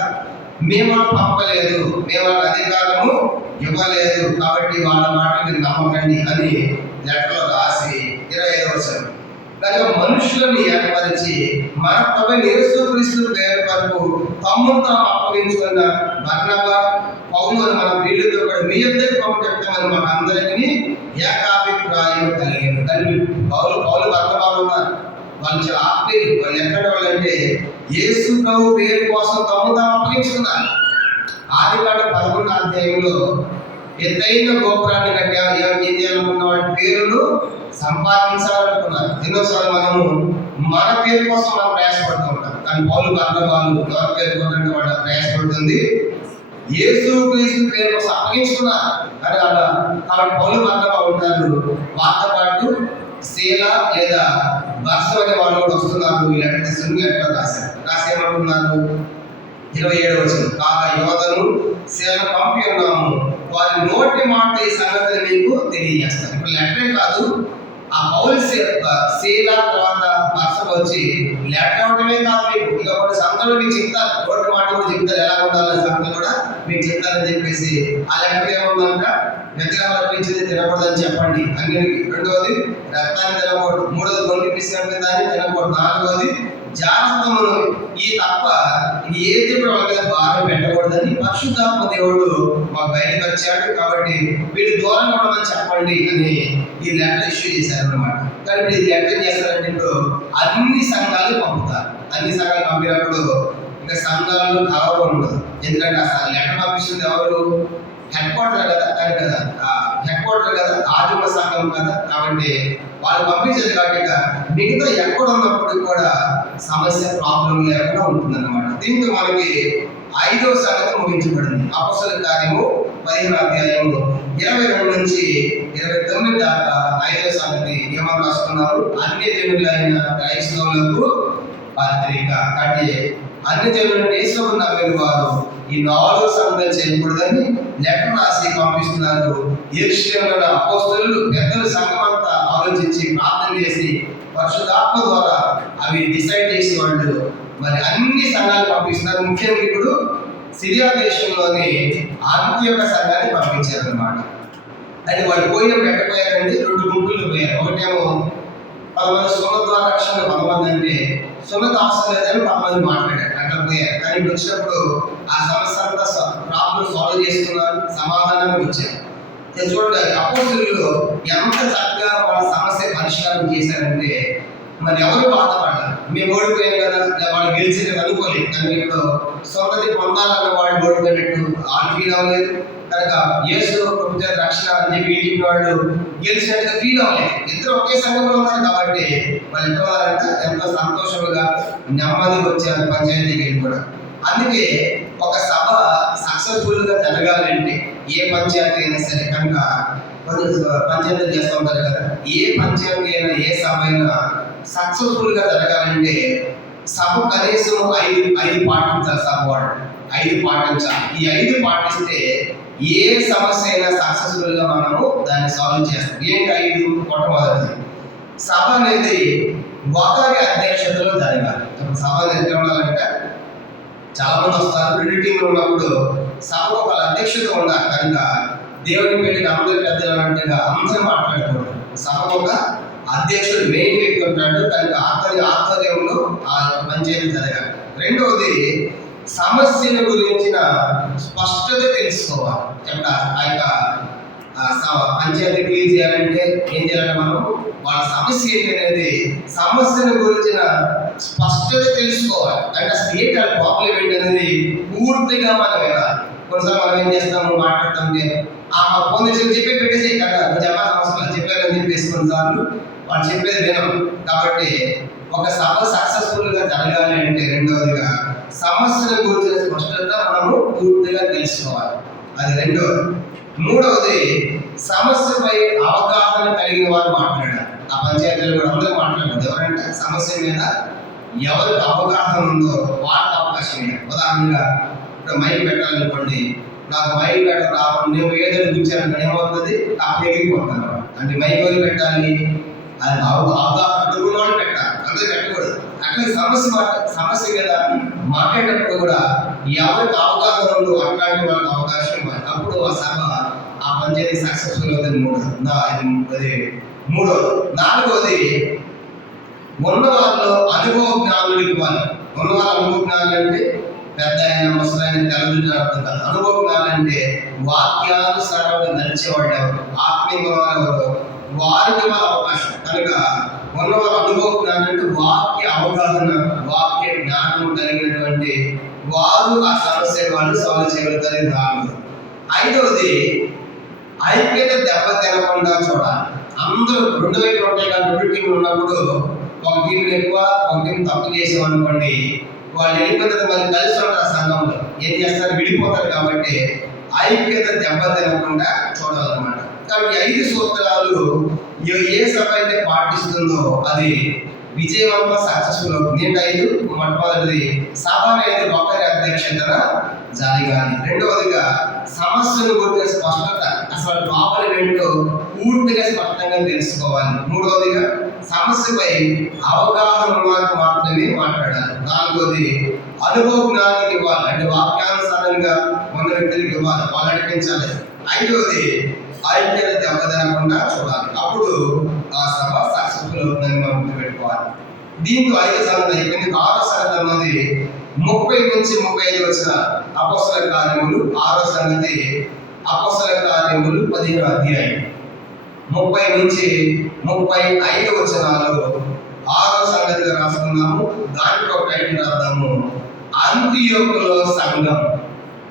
మేము పంపలేదు, మేము వాళ్ళకి అధికారము ఇవ్వలేదు, కాబట్టి వాళ్ళ మాట మీరు నమ్మకండి అని లెక్కలో రాసి 25వ వచనం, కనుక మనుషులను ఏర్పరిచి మన ప్రభువైన యేసుక్రీస్తు పేరు వరకు తమ్మును తాము అప్పగించుకున్న బర్నబా పౌలు మన ప్రియులతో కూడా మీ ఇద్దరికి పంపుతామని మాకు అందరికీ ఏకాభిప్రాయం కలిగింది. కానీ పౌలు బర్నబాలు ఉన్నారు, వాళ్ళు చాలా ఆప్తులు. వాళ్ళు ఎక్కడ వాళ్ళంటే యేసు ప్రభు పేరు కోసం తమ్ము తాము అప్పగించుకున్నారు. ఆదికాండం 11వ అధ్యాయంలో ఎత్తైన గోపురాన్ని కట్టారు. ఏం చేయాలనుకున్న వాటి పేరును సంపాదించాలనుకున్నారు. ఎన్నోసార్లు మనము మన పేరు కోసం మనం ప్రయాసపడుతూ ఉంటాం. కానీ పౌలు బర్నబాలు ఎవరి పేరు కోసం వాళ్ళు ప్రయాసపడుతుంది? యేసుక్రీస్తు పేరు కోసం అప్పగించుకున్నారు. కానీ అలా కాబట్టి పౌలు బర్నబా ఉంటారు. వారితో పాటు శీల లేదా బర్సబ అనే వాళ్ళు కూడా వస్తున్నారు. ఈ లెటర్ తీసుకుని లెటర్ రాసేమంటున్నారు 27వ వచనం, కాగా యోధను శీలను పంపి ఉన్నాము, వారి నోటి మాట ఈ సంగతి మీకు తెలియజేస్తారు. ఇప్పుడు లెటరే కాదు, ఆ పౌలు శీల తర్వాత బర్సబ వచ్చి లెటర్ అవడమే కాదు, మీకు ఇక కొన్ని సంగతులు మీకు చెప్తారు, నోటి మాట కూడా చెప్తారు, ఎలా ఉండాలనే సంగతులు కూడా మీకు చెప్తారని చెప్పేసి ఆ లెటర్ ఏముందంట, విగ్రహాలు అర్పించింది తినకూడదని చెప్పండి అన్నిటికీ. రెండవది రక్తాన్ని తినకూడదు. మూడవది గొంతు పిసినట్టు దాన్ని తినకూడదు. నాలుగవది జాగ్రత్తమును ఈ తప్ప ఏది కూడా వాళ్ళ మీద భారం పెట్టకూడదని పరిశుద్ధాత్మ దేవుడు మాకు బయలుపరిచాడు. కాబట్టి వీళ్ళు దూరంగా ఉండమని చెప్పండి అని ఈ లెటర్ ఇష్యూ చేశారన్నమాట. కానీ ఇప్పుడు ఈ లెటర్ ఏం చేస్తారంటే ఇప్పుడు అన్ని సంఘాలు పంపుతారు. అన్ని సంఘాలు పంపినప్పుడు ఇంకా సంఘాలు కలవడం ఉండదు. ఎందుకంటే అసలు లెటర్ పంపిస్తుంది ఎవరు? హెడ్ క్వార్టర్ కదా, కానీ కదా హెడ్ క్వార్టర్ కదా, ఆదిమ సంఘం కదా. కాబట్టి వాళ్ళు పంపించేది కాబట్టి మిగతా ఎక్కడ ఉన్నప్పుడు కూడా సమస్య ప్రాబ్లం లేకుండా ఉంటుందన్నమాట. దీంతో మనకి 5వ సంగతి ముగించబడింది. అపోస్తలుల కార్యము 15వ అధ్యాయము 22 నుంచి 29 దాకా 5వ సంగతి ఏమని రాస్తున్నారు? అన్ని జనులైన క్రైస్తవులకు పత్రిక. కాబట్టి అన్ని జనులను యేసును నమ్మిన వారు ఈ 4 సంగతులు చేయకూడదని లెటర్ రాసి పంపిస్తున్నారు. యెరూషలేములో అపోస్తలులు పెద్దలు సంఘమంతా ఆలోచించి ప్రార్థన చేసి పరిశుద్ధాత్మ ద్వారా అవి డిసైడ్ చేసి వాళ్ళు మరి అన్ని సంఘాలు పంపిస్తున్నారు. ముఖ్యంగా ఇప్పుడు సిరియా దేశంలోని అంత్యోక సంఘాన్ని పంపించారు అన్నమాట. అయితే వాళ్ళు పోయినప్పుడు ఎక్కడ పోయారంటే 2 గుంపులు పోయారు. ఒకటేమో కొంతమంది సున్నత ద్వారా రక్షణ, కొంతమంది అంటే సున్నత అవసరం లేదని కొంతమంది మాట్లాడారు, అట్లా పోయారు. కానీ ఇప్పుడు వచ్చినప్పుడు ఆ సమస్య అంతా ప్రాబ్లం సాల్వ్ చేసుకున్నారు, సమాధానం వచ్చారు. చూడండి, అపోస్తులు ఎంత చక్కగా వాళ్ళ సమస్య పరిష్కారం చేశారంటే మరి ఎవరు బాధపడాలి. మేము ఓడిపోయాం కదా, వాళ్ళు గెలిచినది అనుకోలేదు. కానీ ఇప్పుడు సొంతది పొందాలన్న వాళ్ళు ఓడిపోయినట్టు వాళ్ళు ఫీల్ అవ్వలేదు. కనుక యేసు ప్రభుత్వ రక్షణ అని చెప్పి ఇంటి వాళ్ళు గెలిచినట్టుగా ఫీల్ అవ్వలేదు. ఇద్దరు ఒకే సంఘంలో ఉన్నారు కాబట్టి వాళ్ళు ఎంత ఉన్నారంటే ఎంతో సంతోషంగా నెమ్మదిగా వచ్చారు పంచాయతీకి వెళ్ళి కూడా. అందుకే ఒక సభ సక్సెస్ఫుల్ గా జరగాలంటే ఏ పంచాయతీ అయినా సరే, కనుక పంచాయతీలు చేస్తూ ఉంటారు కదా, ఏ పంచాయతీ అయినా ఏ సభ అయినా సక్సెస్ఫుల్ గా జరగాలంటే సభ కనీసం ఐదు పాటించాలి. సభ వాడు 5 పాటించాలి. ఈ 5 పాటిస్తే ఏ సమస్య అయినా సక్సెస్ఫుల్ గా మనము దాన్ని సాల్వ్ చేస్తాం. ఏంటి 5? మొట్టమొదటిది, సభ అనేది ఒకరి అధ్యక్షతలో జరగాలి. సభ ఎట్లా ఉండాలంటే చాలా మంది వస్తారు, 2 టీంలు ఉన్నప్పుడు సభకు ఒక అధ్యక్షత ఉండాలి. కనుక దేవుని పెళ్లికి అందరి పెద్దలు అన్నట్టుగా అందరూ మాట్లాడకూడదు. సభకు ఒక అధ్యక్షుడు మెయిన్ వ్యక్తి ఉంటాడు. కనుక అతని ఆధ్వర్యంలో ఆ పంచాయతీ జరగాలి. రెండవది, సమస్యల గురించిన స్పష్టత తెలుసుకోవాలి. ఆ యొక్క పంచాయతీ క్లియర్ చేయాలంటే ఏం చేయాలంటే మనం వాళ్ళ సమస్య ఏంటి అనేది, సమస్యల గురించిన స్పష్టత తెలుసుకోవాలి. అంటే అసలు ఏంటి వాళ్ళ ప్రాబ్లం ఏంటి అనేది పూర్తిగా మనం వినాలి. కొన్నిసార్లు మనం ఏం చేస్తాము, మాట్లాడుతుంటే ఫోన్ తెచ్చి చెప్పి పెట్టేసి కదా చెప్పాల్సిన అవసరం చెప్పారని చెప్పేసి కొన్నిసార్లు వాళ్ళు చెప్పేది వినం. కాబట్టి ఒక సభ సక్సెస్ఫుల్ గా జరగాలి అంటే రెండవదిగా సమస్యల గురించిన స్పష్టత మనము పూర్తిగా తెలుసుకోవాలి. అది రెండవది. మూడవది, సమస్యపై అవగాహన కలిగిన వారు మాట్లాడాలి. ఆ పంచాయతీలో కూడా అందరూ మాట్లాడారు. ఎవరంటే సమస్య మీద ఎవరికి అవగాహన ఉందో వాళ్ళకి అవకాశం ఇవ్వాలి. ఉదాహరణగా ఇప్పుడు మైక్ పెట్టాలనుకోండి, నాకు మైక్ పెట్టడం రావాలి, నేను ఏదైనా కూర్చాను ఏమవుతుంది, అప్పుడు ఎగిరిపోతాను. అంటే మైక్ ఎవరు పెట్టాలి, అది అవగాహన వాళ్ళు పెట్టాలి, అందరూ పెట్టకూడదు. అట్లా సమస్య మీద మాట్లాడేటప్పుడు కూడా ఎవరికి అవగాహన ఉందో అట్లాంటి వాళ్ళకి అవకాశం ఇవ్వాలి. అప్పుడు ఆ సభ ఆ పంచాయతీ సక్సెస్ఫుల్ అవుతుంది. మూడవది. నాలుగవది, ఉన్న వాళ్ళలో అనుభవ జ్ఞానులు ఇవ్వాలి. ఉన్న వాళ్ళ అనుభవ జ్ఞానులు అంటే పెద్ద అయిన ముసలైన తెల్లజుట్టు అర్థం కాదు. అనుభవ జ్ఞానులు అంటే వాక్యానుసారంగా నడిచేవాళ్ళు ఎవరు, ఆత్మీయ ఎవరు, వారికి వాళ్ళ అవకాశం. కనుక ఉన్నవారు అనుభవ జ్ఞానం అంటే వాక్య అవగాహన, వాక్య జ్ఞానం కలిగినటువంటి వారు ఆ సమస్య వాళ్ళు సాల్వ్ చేయగలుగుతారు. 4. ఐదవది, ఐక్యత దెబ్బ తినకుండా చూడాలి. అందరూ 2 వైపులు ఉంటాయి కానీ 2 టీంలు ఉన్నప్పుడు ఒక టీం ఎక్కువ ఒక టీం తప్పు చేసాం అనుకోండి, వాళ్ళు వెళ్ళిపోతే మళ్ళీ కలిసి ఉంటారు. సంఘంలో ఏం చేస్తారు, విడిపోతారు. కాబట్టి ఐక్యత దెబ్బ తినకుండా చూడాలన్నమాట. కాబట్టి 5 సూత్రాలు ఏ సభ అయితే పాటిస్తుందో అది విజయవంతంగా సక్సెస్ఫుల్ అవుతుంది. ఏంటి 5? మొట్టమొదటిది, సభ అనేది ఒకరి అధ్యక్షతన జరగాలి. రెండవదిగా, సమస్యను గురించిన స్పష్టత, అసలు ప్రాబ్లం ఏంటో పూర్తిగా స్పష్టంగా తెలుసుకోవాలి. మూడవదిగా, సమస్యపై అవగాహన మాత్రమే మాట్లాడాలి. నాలుగవది, అనుభవ జ్ఞానానికి ఇవ్వాలి. అంటే వాక్యానుసారంగా మన వ్యక్తులకు ఇవ్వాలి, వాళ్ళు నడిపించాలి. ఐదవది, ఐక్యత దెబ్బతినకుండా చూడాలి. అప్పుడు ఆ సభ సక్సెస్ఫుల్ అవుతుందని మనం గుర్తుపెట్టుకోవాలి. దీంతో 5 సంగతి అయిపోయింది. 6వ సంగతి అన్నది 30 నుంచి 35 వచ్చిన అపోస్తల కార్యములు. 6వ సంగతి అపోస్తల కార్యములు 15వ అధ్యాయం 30 నుంచి 35 వచనాలు 6వ సంగతిగా రాసుకున్నాము. దాంట్లో టైటిల్ రాద్దాము, అంతియోకులో సంఘం.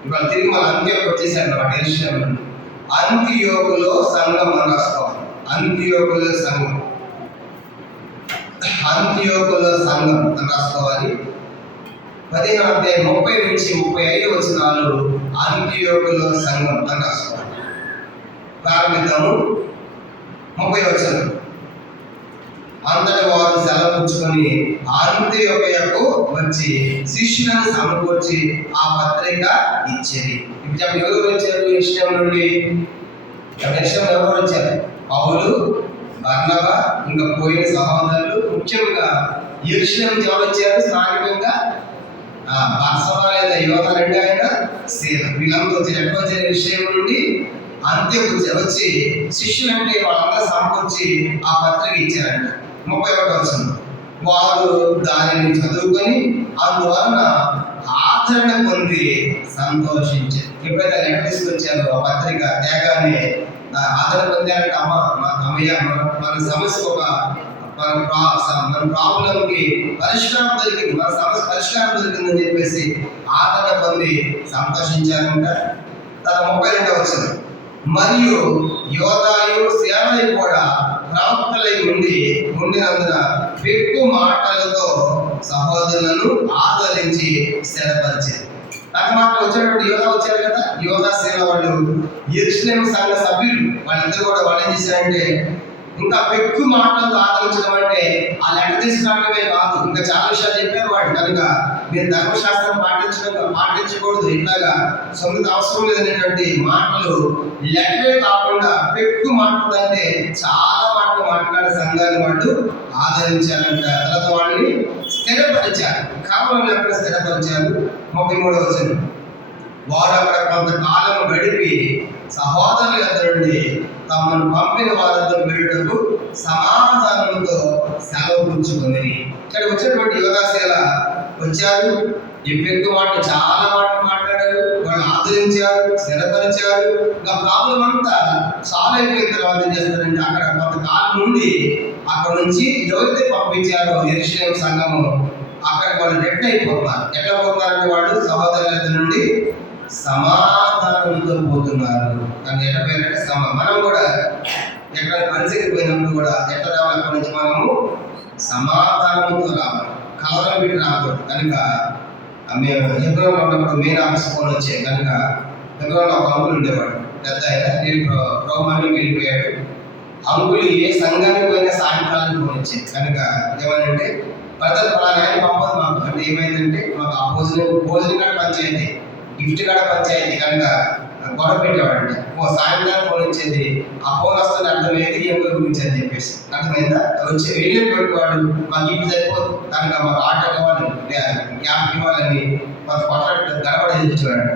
ఇవాళ తిరిగి మన అంత్యోకు వచ్చేసారు అన్నమాట. యెరూషలేము అంతియోకులో సంఘం అని రాసుకోవాలి. అంతియోకులో సంఘం, అంతియోకులో సంఘం అని రాసుకోవాలి. 15వ అధ్యాయం 30 నుంచి 35 వచనాలు అంతియోకులో సంఘం అని రాసుకోవాలి. ప్రారంభిద్దాము. 30వ వచనం, అంతటి వారు సెలవు పుచ్చుకొని అంతియోకయకు వచ్చి శిష్యులను సమకూర్చి ఆ పత్రిక ఇచ్చేది. ఇప్పుడు ఎవరు వచ్చారు యెరూషలేము నుండి? యెరూషలేము ఎవరు వచ్చారు? పౌలు, బర్నబా, ఇంకా పోయిన సహోదరులు. ముఖ్యంగా యెరూషలేము ఎవరు వచ్చారు? స్థానికంగా బర్సబా లేదా యోధ, 2 ఆయన సీల, వీళ్ళందరూ వచ్చారు. ఎక్కడ వచ్చారు? యెరూషలేము నుండి అంత్యోకు వచ్చి శిష్యులు అంటే వాళ్ళందరూ సమకూర్చి ఆ పత్రిక ఇచ్చారంట. 31 వారు దానిని చదువుకొని అందువలన ఆదరణ పొంది సంతోషించారు. ఎప్పుడైతే లెటర్ తీసుకొచ్చారో ఆ పత్రిక తేగానే ఆదరణ పొందారంటే అమ్మయ్య మన సమస్య మన ప్రాబ్లంకి పరిష్కారం దొరికింది, మన సమస్య పరిష్కారం దొరికిందని చెప్పేసి ఆదరణ పొంది సంతోషించారంట. 32 మరియు యోదాయు సేనలు కూడా ప్రవక్తలై ఉండినందున పెక్కు మాటలతో సహోదరులను ఆదరించి స్థిరపరిచారు. తర్వాత వచ్చేటప్పుడు యోధా వచ్చారు కదా, యోధా సేన వాళ్ళు యెరూషలేము సంఘ సభ్యులు వాళ్ళిద్దరు కూడా వాళ్ళు ఏం చేశారంటే ఇంకా పెక్కు మాటలతో ఆదరించడం అంటే ఆ లెటర్ తీసుకురావడమే కాదు, ఇంకా చాలా విషయాలు చెప్పారు వాడు. కనుక మీరు ధర్మశాస్త్రం పాటించకూడదు, ఇట్లాగా సొంత అవసరం లేదనేటువంటి మాటలు లెటరే కాకుండా పెక్కు మాటలు అంటే చాలా మాటలు మాట్లాడే సంఘాన్ని వాళ్ళు ఆదరించారంట. తర్వాత వాళ్ళని స్థిరపరిచారు. కావాలని అక్కడ స్థిరపరిచారు. 33 వారు అక్కడ కొంతకాలం గడిపి సహోదరుల యొద్ద నుండి తమను పంపిన వారితో వెళ్ళటకు సమాధానంతో సెలవు పుచ్చుకుంది. ఇక్కడ వచ్చినటువంటి యోగాశీల వచ్చారు, ఎక్కువ మాటలు చాలా మాటలు మాట్లాడారు, వాళ్ళు ఆదరించారు, స్థిరపరిచారు. ఇంకా ప్రాబ్లం అంతా సాల్వ్ అయిపోయిన తర్వాత ఏం చేస్తారంటే అక్కడ కొంతకాలం నుండి అక్కడ నుంచి ఎవరైతే పంపించారో యెరూషలేము సంఘము అక్కడ వాళ్ళు రెడ్ అయిపోతున్నారు. ఎట్లా పోతున్నారంటే వాళ్ళు సహోదరుల నుండి సమాధానంతో పోతున్నారు. కానీ ఎట్లా పోయారంటే మనం కూడా ఎక్కడ పరిస్థితికి పోయినప్పుడు కూడా ఎట్లా రావాలి, అక్కడి నుంచి మనము సమాధానంతో రావాలి, కలవరం పెట్టి రాకూడదు. కనుక మేము హెబ్రోన్లో ఉన్నప్పుడు మెయిన్ ఆఫీస్ ఫోన్ వచ్చాయి. కనుక హెబ్రోన్లో ఒక అంకుల్ ఉండేవాడు, పెద్ద ఆయన ప్రోగ్రామ్కి వెళ్ళిపోయాడు. అంకులు ఏ సంఘానికి పోయినా సాయంకాలానికి ఫోన్ వచ్చాయి. కనుక ఏమంటే బ్రదర్ పలానా ఆయన పంపదు మాకు. అంటే ఏమైందంటే మాకు ఆ భోజనం కాడ పంచాయతీ, గిఫ్ట్ కాడ పంచాయతీ. కనుక గొడవ పెట్టేవాడంటే సాయంత్రం ఫోన్ వచ్చేది. ఆ ఫోన్ వస్తుంది అర్థమయ్యేది ఎవరి గురించి అని చెప్పేసి. అర్థమైందా? వచ్చి వెళ్ళేటువంటి వాడు మాకు గిఫ్ట్ సరిపోదు, కనుక మాకు ఆటో కావాలి, క్యాబ్ ఇవ్వాలని మాకు కొట్లాడి గడపడ చేసేవాడు.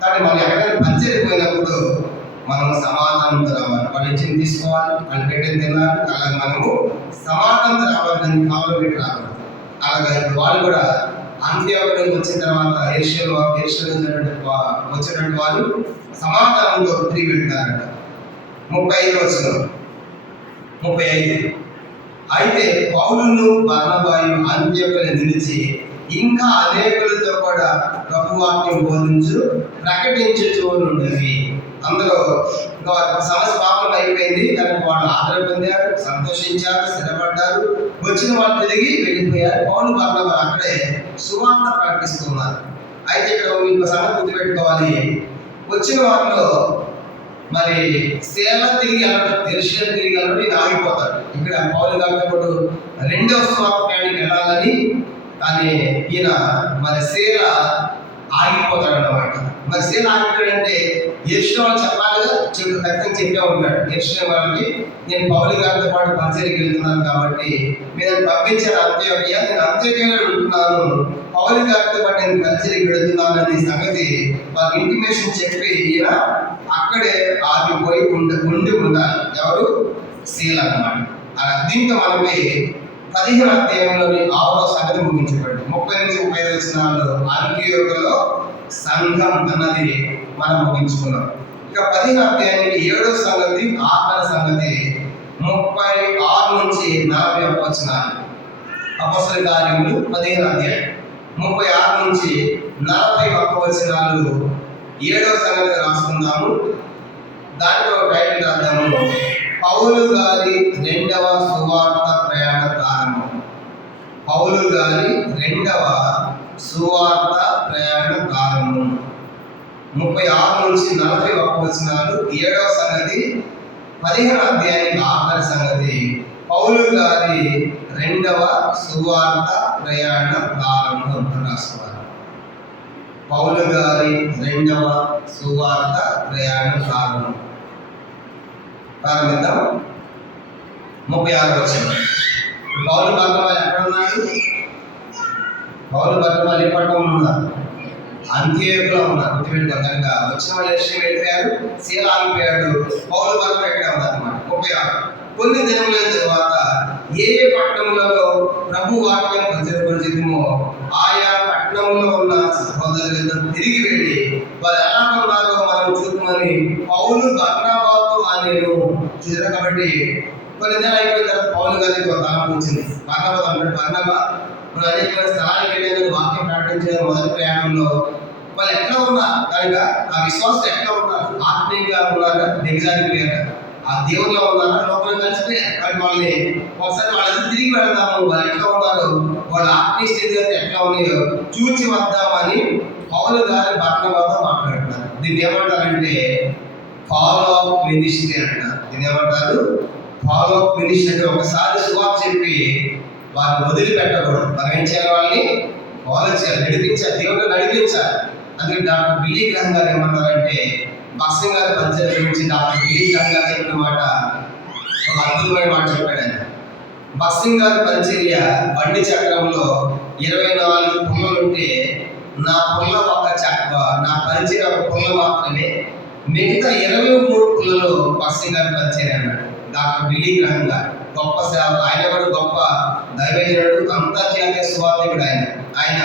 కాబట్టి మనం ఎక్కడైనా పంచాయతీ పోయినప్పుడు మనం సమాధానంతో రావాలి, వాళ్ళు ఇచ్చింది తీసుకోవాలి, వాళ్ళు పెట్టింది తినాలి. అలాగే మనము సమాధానంతో రావాలి, కానీ కావాలి పెట్టి రావాలి. అలాగే ఇప్పుడు వాళ్ళు కూడా అంత్యోదయం వచ్చిన తర్వాత వచ్చినటువంటి వాళ్ళు సమాధానంతో తిరిగి వెళ్తారట. 35 అయితే పౌలును బర్నబాయు అంత్యోదయం నిలిచి ఇంకా అనేకులతో కూడా ప్రభువాక్యం ప్రకటించుతూ ఉండేది. అందులో సమస్య పాపం అయిపోయింది, దానికి వాళ్ళు ఆదరణ పొందారు, సంతోషించారు, స్థిరపడ్డారు. వచ్చిన వాళ్ళు తిరిగి వెళ్ళిపోయారు. పౌలు బర్నబా అక్కడే సువార్త ప్రకటిస్తున్నారు. అయితే ఇక్కడ ఇంకో సంగతి గుర్తుపెట్టుకోవాలి, వచ్చిన వాళ్ళలో మరి సేల తిరిగి వెళ్ళడం, యెరూషలేము తిరిగి వెళ్ళడం ఇది ఆగిపోతారు. ఇక్కడ పౌలు కాబట్టి రెండవ సువార్త ప్రయాణికి వెళ్ళాలని, కానీ ఈయన మరి సేల ఆగిపోతాడు అన్నమాట. మరి సేల ఆగిపోయాడంటే యెరూషలేము చెప్పాలిగా, ఖచ్చితంగా చెప్పే ఉంటాడు యెరూషలేము వాళ్ళకి, నేను పౌలు గారితో పాటు పరిచర్యకి వెళ్తున్నాను కాబట్టి మీరు పంపించారు అంత్యోక్య, నేను అంత్యోక్యలో ఉంటున్నాను, పౌలు గారితో పాటు నేను పరిచర్యకి వెళుతున్నాను అనే సంగతి వాళ్ళకి ఇంటిమేషన్ చెప్పి ఈయన అక్కడే ఆగిపోయి ఉండి ఉండాలి. ఎవరు? సీల అన్నమాట. దీంతో మనకి 15వ అధ్యాయంలోని 6వ సంగతి ముగించబడింది. 30-35 వచనాల్లో అంత్యోక్యలో సంఘం అన్నది మనం ముగించుకున్నాం. ఇక 15వ అధ్యాయానికి 7వ సంగతి, ఆఖరి సంగతి 36-41 వచనాలు. అపొస్తలుల కార్యములు 15వ అధ్యాయం 36-41 వచనాలు 7వ సంగతి రాసుకుందాము. దాంట్లో టైటిల్ రాద్దాము, పౌలు గారి రెండవ సువార్త ప్రయాణ ప్రారంభం. పౌలు గారి రెండవ సువార్త ప్రయాణ ప్రారంభం 36-41 వచనాలు. 7వ సంగతి 15వ అధ్యాయానికి ఆఖరి సంగతి, పౌలు గారి రెండవ సువార్త ప్రయాణ ప్రారంభం రాసుకోవాలి. పౌలు గారి రెండవ సువార్త ప్రయాణ ప్రారంభం. ప్రారంభిద్దాం. 36వ వచనం. పౌలు బర్నబాలు ఎక్కడ ఉన్నాడు? పౌలు బర్నబాలు ఎప్పటికో ఉన్నారు, అంత్యోక్యలో ఉన్నారు. గుర్తుపెట్టుకోండి. కనుక వచ్చిన వాళ్ళు యెరూషలేము వెళ్ళిపోయారు, సీల ఆగిపోయాడు, పౌలు బర్నబా ఎక్కడ ఉన్నారు అన్నమాట. 36 కొన్ని దినముల తర్వాత ఏ ఏ పట్టణములలో ప్రభు వాక్యం ప్రచురించమో ఆయా పట్టణంలో ఉన్న సహోదరులతో తిరిగి వెళ్ళి వారు ఎలా ఉన్నారో మనం చూడమని పౌలు బర్నబాతో అనేను చూసారు. కాబట్టి కొన్ని నెలలు అయిపోయిన తర్వాత పౌలు గారికి ఒక తలంపు వచ్చింది. బర్నబా అంటే బర్నబా మనం అనేక స్థలానికి వెళ్ళేందుకు వాక్యం ప్రకటించిన మొదటి ప్రయాణంలో వాళ్ళు ఎట్లా ఉన్నారు కనుక ఆ విశ్వాసం ఎట్లా ఉన్నారు, ఆత్మీయంగా ఉన్నారా, దిగజారిపోయారా, ఆ దేవుల్లో ఉన్నారా, లోపల కలిసిపోయారు. కానీ వాళ్ళని ఒకసారి వాళ్ళంతా తిరిగి వెళ్దాము, వాళ్ళు ఎట్లా ఉన్నారు, వాళ్ళ ఆత్మీయ స్థితి ఎట్లా ఉన్నాయో చూచి వద్దామని పౌలు గారు బర్నబాతో మాట్లాడుతున్నారు. దీన్ని ఏమంటారంటే ఫాలో అప్ మినిస్ట్రీ అంటారు. దీన్ని ఏమంటారు? Follow up ministry. అంటే ఒకసారి సువార్త చెప్పి వారిని వదిలిపెట్టకూడదు. మనం ఏం చేయాలి? వాళ్ళని ఫాలో చేయాలి, నడిపించాలి, దేవుడు నడిపించాలి. అందుకే డాక్టర్ బిల్లీ గ్రహం గారు ఏమన్నారంటే, బక్సింగ్ గారి పరిచయం గురించి డాక్టర్ బిల్లీ గ్రహం గారు చెప్పిన మాట ఒక అద్భుతమైన మాట చెప్పాడు ఆయన. బక్సింగ్ గారి పరిచర్య బండి చక్రంలో 24 పుల్లలు ఉంటే నా పుల్ల నా పరిచయ ఒక పుల్ల మాత్రమే, మిగతా 23 పుల్లలో బక్సింగ్ గారి పరిచర్య అన్నాడు డాక్టర్ బిల్లీ గ్రహం గారు. గొప్ప సేవ, ఆయన కూడా గొప్ప దైవజనుడు, అంతర్జాతీయ స్వార్థకుడు. ఆయన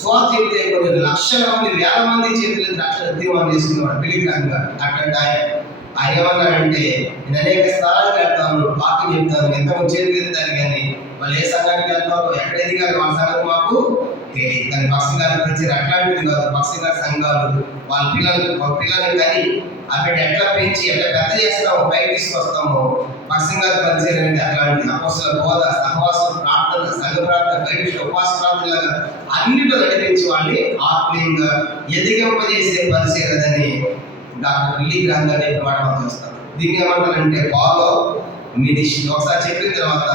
స్వార్థ చెప్తే కొన్ని లక్షల మంది, వేల మంది చేతులు లక్షల తీర్మానం చేసుకునేవాడు బిల్లీ గ్రహం గారు. అట్లాంటి ఆయన ఏమన్నాడంటే, నేను అనేక స్థలాలకు వెళ్తాను, వాక్యం చెప్తాను, ఎంతమంది చేతులు ఎత్తారు, కానీ వాళ్ళు ఏ సంఘానికి వెళ్తారో ఎక్కడ ఎదిగారు వాళ్ళ సంగతి మాకు తెలియదు. కానీ బక్సింగ్ గారి పరిచయం అట్లాంటిది కాదు. బక్సింగ్ గారి సంఘాలు వాళ్ళ పిల్లల్ని కానీ ఆ బిడ్డ ఎట్లా పెంచి ఎట్లా పెద్ద చేస్తామో, పైకి తీసుకొస్తామో, బక్సింగ్ గారి పరిచయం అనేది అట్లాంటిది. అపోస్తల బోధ, సహవాసం, ప్రార్థన, సంఘ ప్రార్థన, బైబిల్ ఉపవాస ప్రార్థనలాగా అన్నింటిలో నడిపించి వాళ్ళని ఆత్మీయంగా ఎదిగింపజేసే పరిచయం అని డాక్టర్ బిల్లీ గ్రహం గారు చెప్పిన మాట మనం చూస్తాం. దీన్ని ఏమంటారంటే ఫాలో మినిస్ట్రీ. ఒకసారి చెప్పిన తర్వాత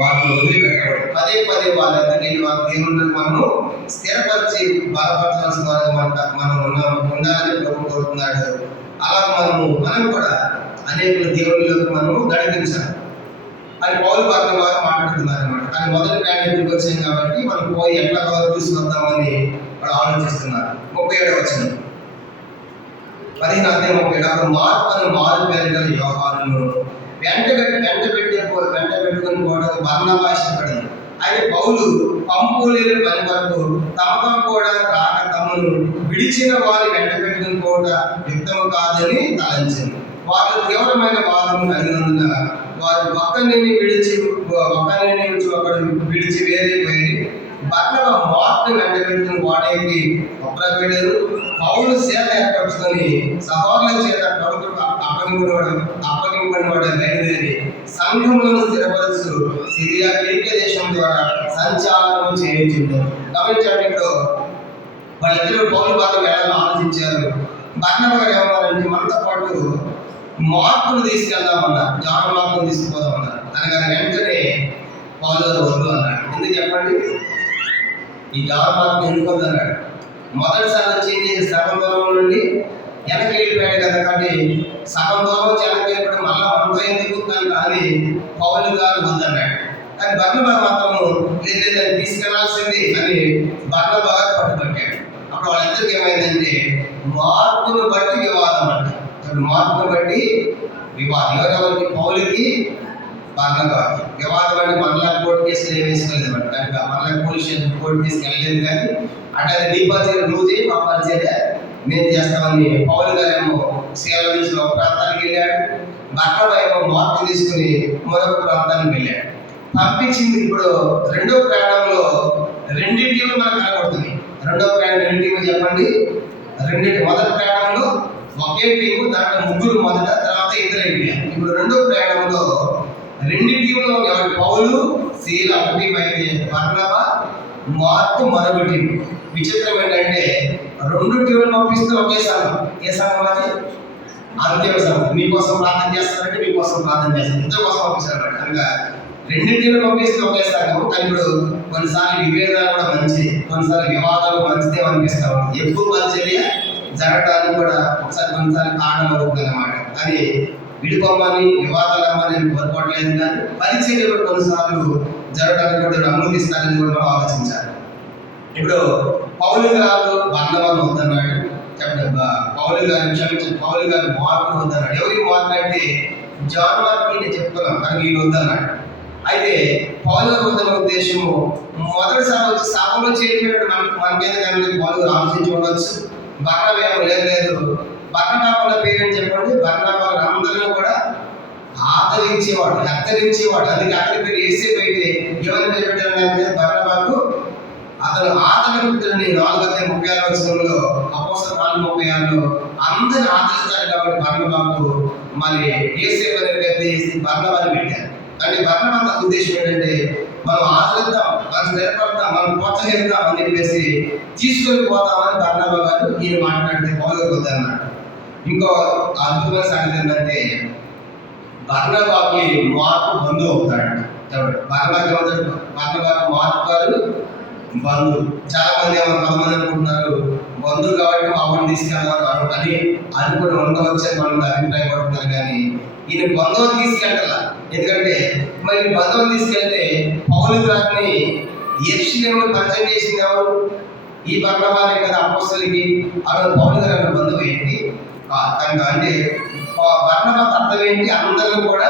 వాటిని వదిలిపెట్టకూడదు. పదే పదే వాళ్ళ దేవుళ్ళని మనము స్థిరపరిచి బలపరచాల్సిన వారు మనం ఉండాలని ప్రభు కోరుతున్నాడు. అలా మనం కూడా అనేక దేవుళ్ళకి మనము నడిపించాలి అని పౌలు భక్తుల వారు మాట్లాడుతున్నారు అన్నమాట. కానీ మొదటి క్యాండిడేట్కి వచ్చాం కాబట్టి మనం పోయి ఎట్లా చూసుకొద్దామని వాళ్ళు ఆలోచిస్తున్నారు. 37వ వచనం 15:37 మారు పేరు యోహానును వెంట పెట్టుకుని కూడా బర్నబా ఇష్టపడింది. అయితే పౌలు పంపులేని పని వరకు తమతో కూడా రాక తమను విడిచిన వారి వెంట పెట్టుకుని కూడా యుక్తము కాదని తలంచింది. వారు తీవ్రమైన వాదము కలిగినందున వారు ఒకరిని విడిచి ఒకడు విడిచి వేరే పోయి బర్నబా మార్పుని వెంట పెట్టుకుని వాడేకి ఒప్పరపెట్టారు. పౌలు సేవ ఏర్పరచుకొని సహోదరుల చేత ప్రభుత్వం అప్పగింపబడిన వాడు బయలుదేరి సంఘములను స్థిరపరుస్తూ సిరియా, కిలికియా దేశం ద్వారా సంచారం చేయించింది. గమనించండి, ఇప్పుడు వాళ్ళిద్దరూ పౌలు బాగా వెళ్ళాలని ఆలోచించారు. బర్నబా గారు ఏమన్నారంటే, మనతో పాటు మార్పును తీసుకెళ్దామన్నారు, జ్ఞాన మార్పును తీసుకుపోదామన్నారు. అనగానే వెంటనే పౌలు గారు వద్దు అన్నాడు. ఎందుకు చెప్పండి? ఈ జ్ఞాన మార్పును ఎందుకు వద్దన్నాడు? మొదటిసారి వచ్చి సగం దూరం నుండి వెనక్కి వెళ్ళిపోయాడు కదా, కాబట్టి సగం దూరం వచ్చి వెనక్కి వెళ్ళిపోయి మళ్ళీ మనతో ఎందుకు అని పౌలు గారు వద్దన్నాడు. కానీ బర్నబా మాత్రము లేదంటే తీసుకెళ్లాల్సింది అని బర్నబా గారు పట్టుబట్టాడు. అప్పుడు వాళ్ళిద్దరికి ఏమైందంటే మార్పును బట్టి వివాదం అంట. మార్పును బట్టి వివాదం. ఎవరెవరికి? పౌలుకి, బర్నబా. వివాదం అంటే మళ్ళా కోర్టు కేసులు ఏం వేసుకోలేదు అంట. కనుక మళ్ళీ పోలీస్ స్టేషన్ కోర్టు కేసుకు వెళ్ళలేదు. కానీ అంటే నీ పరిచయం నువ్వు చేయి, మా పరిచయం మేము చేస్తామని పౌలు గారు ఏమో సేవల నుంచి ఒక ప్రాంతానికి వెళ్ళాడు. బర్నబా ఏమో మార్పు తీసుకుని మరొక ప్రాంతానికి వెళ్ళాడు. పంపించింది. ఇప్పుడు రెండో ప్రయాణంలో రెండింటిలో మనకు కనబడుతుంది. రెండో ప్రయాణం రెండు టీములు చెప్పండి. మొదటి ప్రయాణంలో ఒకే టీము, దాంట్లో ముగ్గురు మొదట, తర్వాత ఇద్దరు వెళ్ళారు. ఇప్పుడు రెండో ప్రయాణంలో రెండు టీములో ఎవరి? పౌలు, శీల ఒక టీం అయితే బర్నబా, మార్పు మరొక టీం. విచిత్రం ఏంటంటే రెండు టీములు పంపిస్తూ ఒకే సంఘం. ఏ సంఘం అది? అంత్య సంఘం. మీకోసం ప్రార్థన చేస్తారంటే మీకోసం ప్రార్థన చేస్తారు, ఇద్దరు కోసం పంపిస్తారు. కనుక రెండు టీములు పంపిస్తే ఒకే సంఘం. కానీ ఇప్పుడు కొన్నిసార్లు విభేదాలు కూడా మంచిది, కొన్నిసార్లు వివాదాలు మంచిదే అనిపిస్తాం. ఎక్కువ పరిచర్య జరగడానికి కూడా ఒకసారి కొన్నిసార్లు కారణం అవుతుంది అన్నమాట. అది విడిపోమని వివాదాలు అమ్మని కోరుకోవట్లేదు, కానీ పరిచర్య కూడా కొన్నిసార్లు జరగడానికి కూడా అనుమతిస్తారని కూడా మనం ఆలోచించాలి. ఇప్పుడు పౌలు గారు బర్నబాను వద్దన్నాడు. పౌలు గారు మార్పును వద్దన్నాడు. ఎవరికి మార్పు అంటే జాన్ మార్క్కి నేను చెప్తున్నాను, కానీ వీళ్ళు వద్దన్నాడు. అయితే పౌలు గారి ఉద్యమ ఉద్దేశము మొదటిసారి వచ్చి సభలో చేరిపోయాడు. మనకేదో కానీ పౌలు గారు ఆలోచించి ఉండొచ్చు. బర్నబా ఏమో లేదు, బర్నబా ఉన్న పేరు చెప్పండి. బర్నబా అందరినీ కూడా ఆదరించేవాడు, హెచ్చరించేవాడు. అందుకే అతని పేరు యేసేపు అయితే ఎవరి పేరు పెట్టారంటే బర్నబాకు అతను ఆదరణని 4:36 వచనంలో అపోస్తలుల 4:36 అందరిని ఆదరిస్తాడు కాబట్టి బర్నబాకు మరి యేసేపు అనే పేరు తీసి బర్నబాని పెట్టారు. అంటే బర్నబా ఉద్దేశం ఏంటంటే మనం ఆదరిద్దాం, మనం స్థిరపడతాం, మనం ప్రోత్సహిద్దాం అని చెప్పేసి తీసుకొని పోతామని బర్నబా గారు ఈయన మాట్లాడితే పౌలు గారు వద్దన్నాడు. ఇంకో అద్భుతమైన సంగతి ఏంటంటే బర్నబాకి మార్పు బంధువు అవుతాడు. బర్నబాకి మార్పు గారు బంధువు. చాలా మంది కొంతమంది అనుకుంటున్నారు బంధువు కాబట్టి మా అమ్మని తీసుకెళ్దాం అని అనుకుని ఉండవచ్చే మనం అభిప్రాయపడుతున్నారు. కానీ ఈయన బంధువుని తీసుకెళ్ళాల. ఎందుకంటే మరి బంధువుని తీసుకెళ్తే పౌలు గారిని యెరూషలేములో పరిచయం చేసింది ఎవరు? ఈ బర్నబానే కదా అపోస్తలులకి. అక్కడ పౌలు గారి బంధువు ఏంటి కనుక అంటే బర్నబా అర్థం ఏంటి? అందరూ కూడా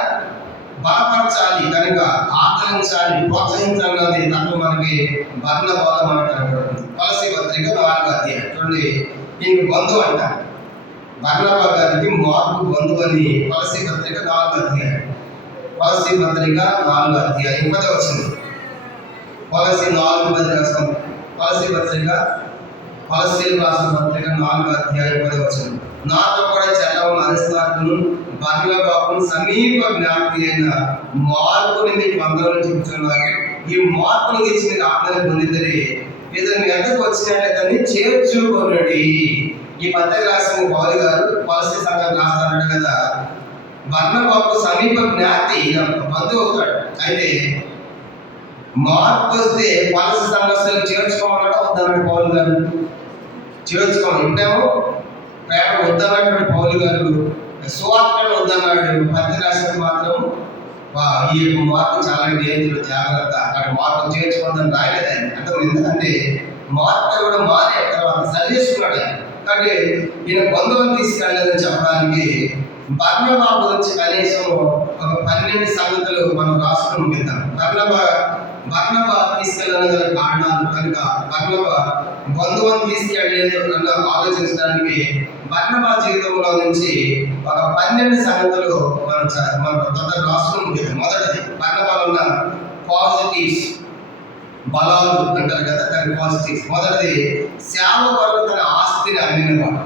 బలపరచాలి కనుక ఆదరించాలి, ప్రోత్సహించాలన్నది తత్వం మనకి బర్నబాలో మనకు కనబడుతుంది. కొలస్సీ పత్రిక 4 చూడండి. ఈయన బంధువు అంట. బర్నబా గారికి మార్పు బంధువు అని కొలస్సీ పత్రిక 4 కొలస్సీ పత్రిక 4 10 వచ్చింది. కొలస్సీ 4 కొలస్సీ పత్రిక కొలస్సీలు రాసిన పత్రిక 4 10 వచ్చింది. నాతో కూడా చెల్లవను అరిస్తాకును బర్నబాకును సమీప జ్ఞాపి అయిన మార్పుని మీకు అందరూ చెబుతున్నారు. ఈ మార్పుని గురించి మీరు ఆజ్ఞ పొందిద్దరి ఇతను ఎంతకు వచ్చినట్లయితే చేర్చుకొనుడి. ఈ పత్రిక రాసిన పౌలు గారు కొలస్సీ సంఘం రాస్తాడు కదా. బర్నబాకు సమీప జ్ఞాతి బంధువు అవుతాడు. అయితే మార్పు వస్తే కొలస్సీ సంఘస్థులకు చేర్చుకోమన్నాడు వద్దన్నాడు పౌలు గారు. చేర్చుకోమని ఇంటేమో ప్రేమ వద్దన్నటువంటి పౌలు గారు సువార్తను వద్దన్నాడు. పత్రిక రాసిన మాత్రం ఈ యొక్క మార్పు చాలా డేంజర్, జాగ్రత్త, అక్కడ మార్పు చేర్చుకోవద్దని రాయలేదు ఆయన. అంటే ఎందుకంటే మార్పు కూడా మారే తర్వాత సరి చేసుకున్నాడు ఆయన. కాబట్టి ఈయన బంధువుని తీసుకెళ్ళలేదని చెప్పడానికి బర్నబా గురించి కనీసం ఒక 12 సంగతులు మనం రాసుకుని ముగిద్దాం. బర్నబా తీసుకెళ్ళని గల కారణాలు కనుక బర్నబా బంధువుని తీసుకెళ్ళలేదు అన్న ఆలోచించడానికి బర్నబా జీవితంలో నుంచి ఒక 12 సంగతులు మనం తొందర రాసుకుని ముగిద్దాం. మొదటిది బర్నబాలో ఉన్న పాజిటివ్స్, బలాలు అంటారు కదా, దాని పాజిటివ్స్. మొదటిది సేవ కొరకు తన ఆస్తిని అమ్మినవాడు.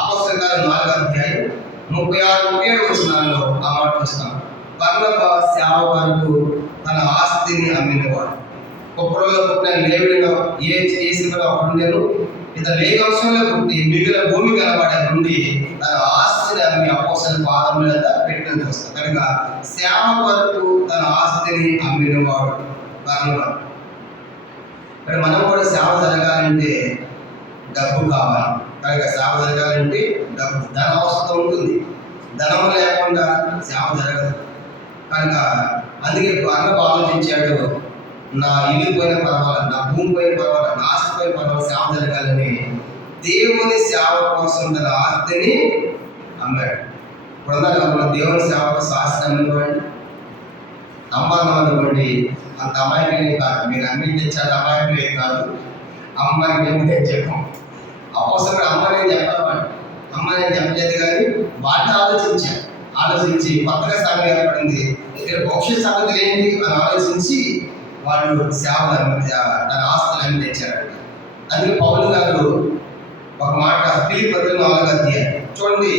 అపోస్తలుల 4:36-37 వచనాల్లో ఆ మాట చూస్తాం. బర్నబా సేవ కొరకు తన ఆస్తిని అమ్మినవాడు. కుప్పలో పుట్టిన లేవిడిలో ఏ స్థితిలో ఉండేను. ఇతను లేఖంశంలో పుట్టి మిగిలిన భూమి కనబడే నుండి తన ఆస్తిని అమ్మి అపోస్తలుల పాదముల మీద పెట్టిన చూస్తాం. కనుక సేవ కొరకు తన ఆస్తిని అమ్మినవాడు బర్నబా. మరి మనం కూడా సేవ జరగాలంటే డబ్బు కావాలి. కనుక సేవ జరగాలంటే డబ్బు, ధన అవసరం ఉంటుంది. ధనం లేకుండా సేవ జరగదు. కనుక అందుకే బర్నబా ఆలోచించాడు, నా ఇల్లు పోయిన పర్వాలేదు, నా భూమి పోయిన పర్వాలేదు, నా ఆస్తి పోయిన పర్వాలేదు, సేవ జరగాలని దేవుని సేవ కోసం తన ఆస్తిని అమ్మాడు. ఇప్పుడు దేవుని సేవ కోసం ఆస్తిని అమ్మినవాడు అమ్మాను అనుకోండి, అంత అమాయకులే కాదు. మీరు అన్ని తెచ్చారు అమాయకులే కాదు. అమ్మాయికి ఏమి నేను చెప్పాం. అవసరం అమ్మని చెప్పాలి, అమ్మని చెప్పలేదు. కానీ వాటిని ఆలోచించి కొత్తగా సంఘం ఏర్పడింది. ఇక్కడ భవిష్యత్ సంగతులు ఏంటి అని ఆలోచించి వాళ్ళు సేవలు తన ఆస్తులు అన్ని తెచ్చారంట. అందుకే పౌలు గారు ఒక మాట ఫిలిప్పీ పత్రిక 4 చూడండి.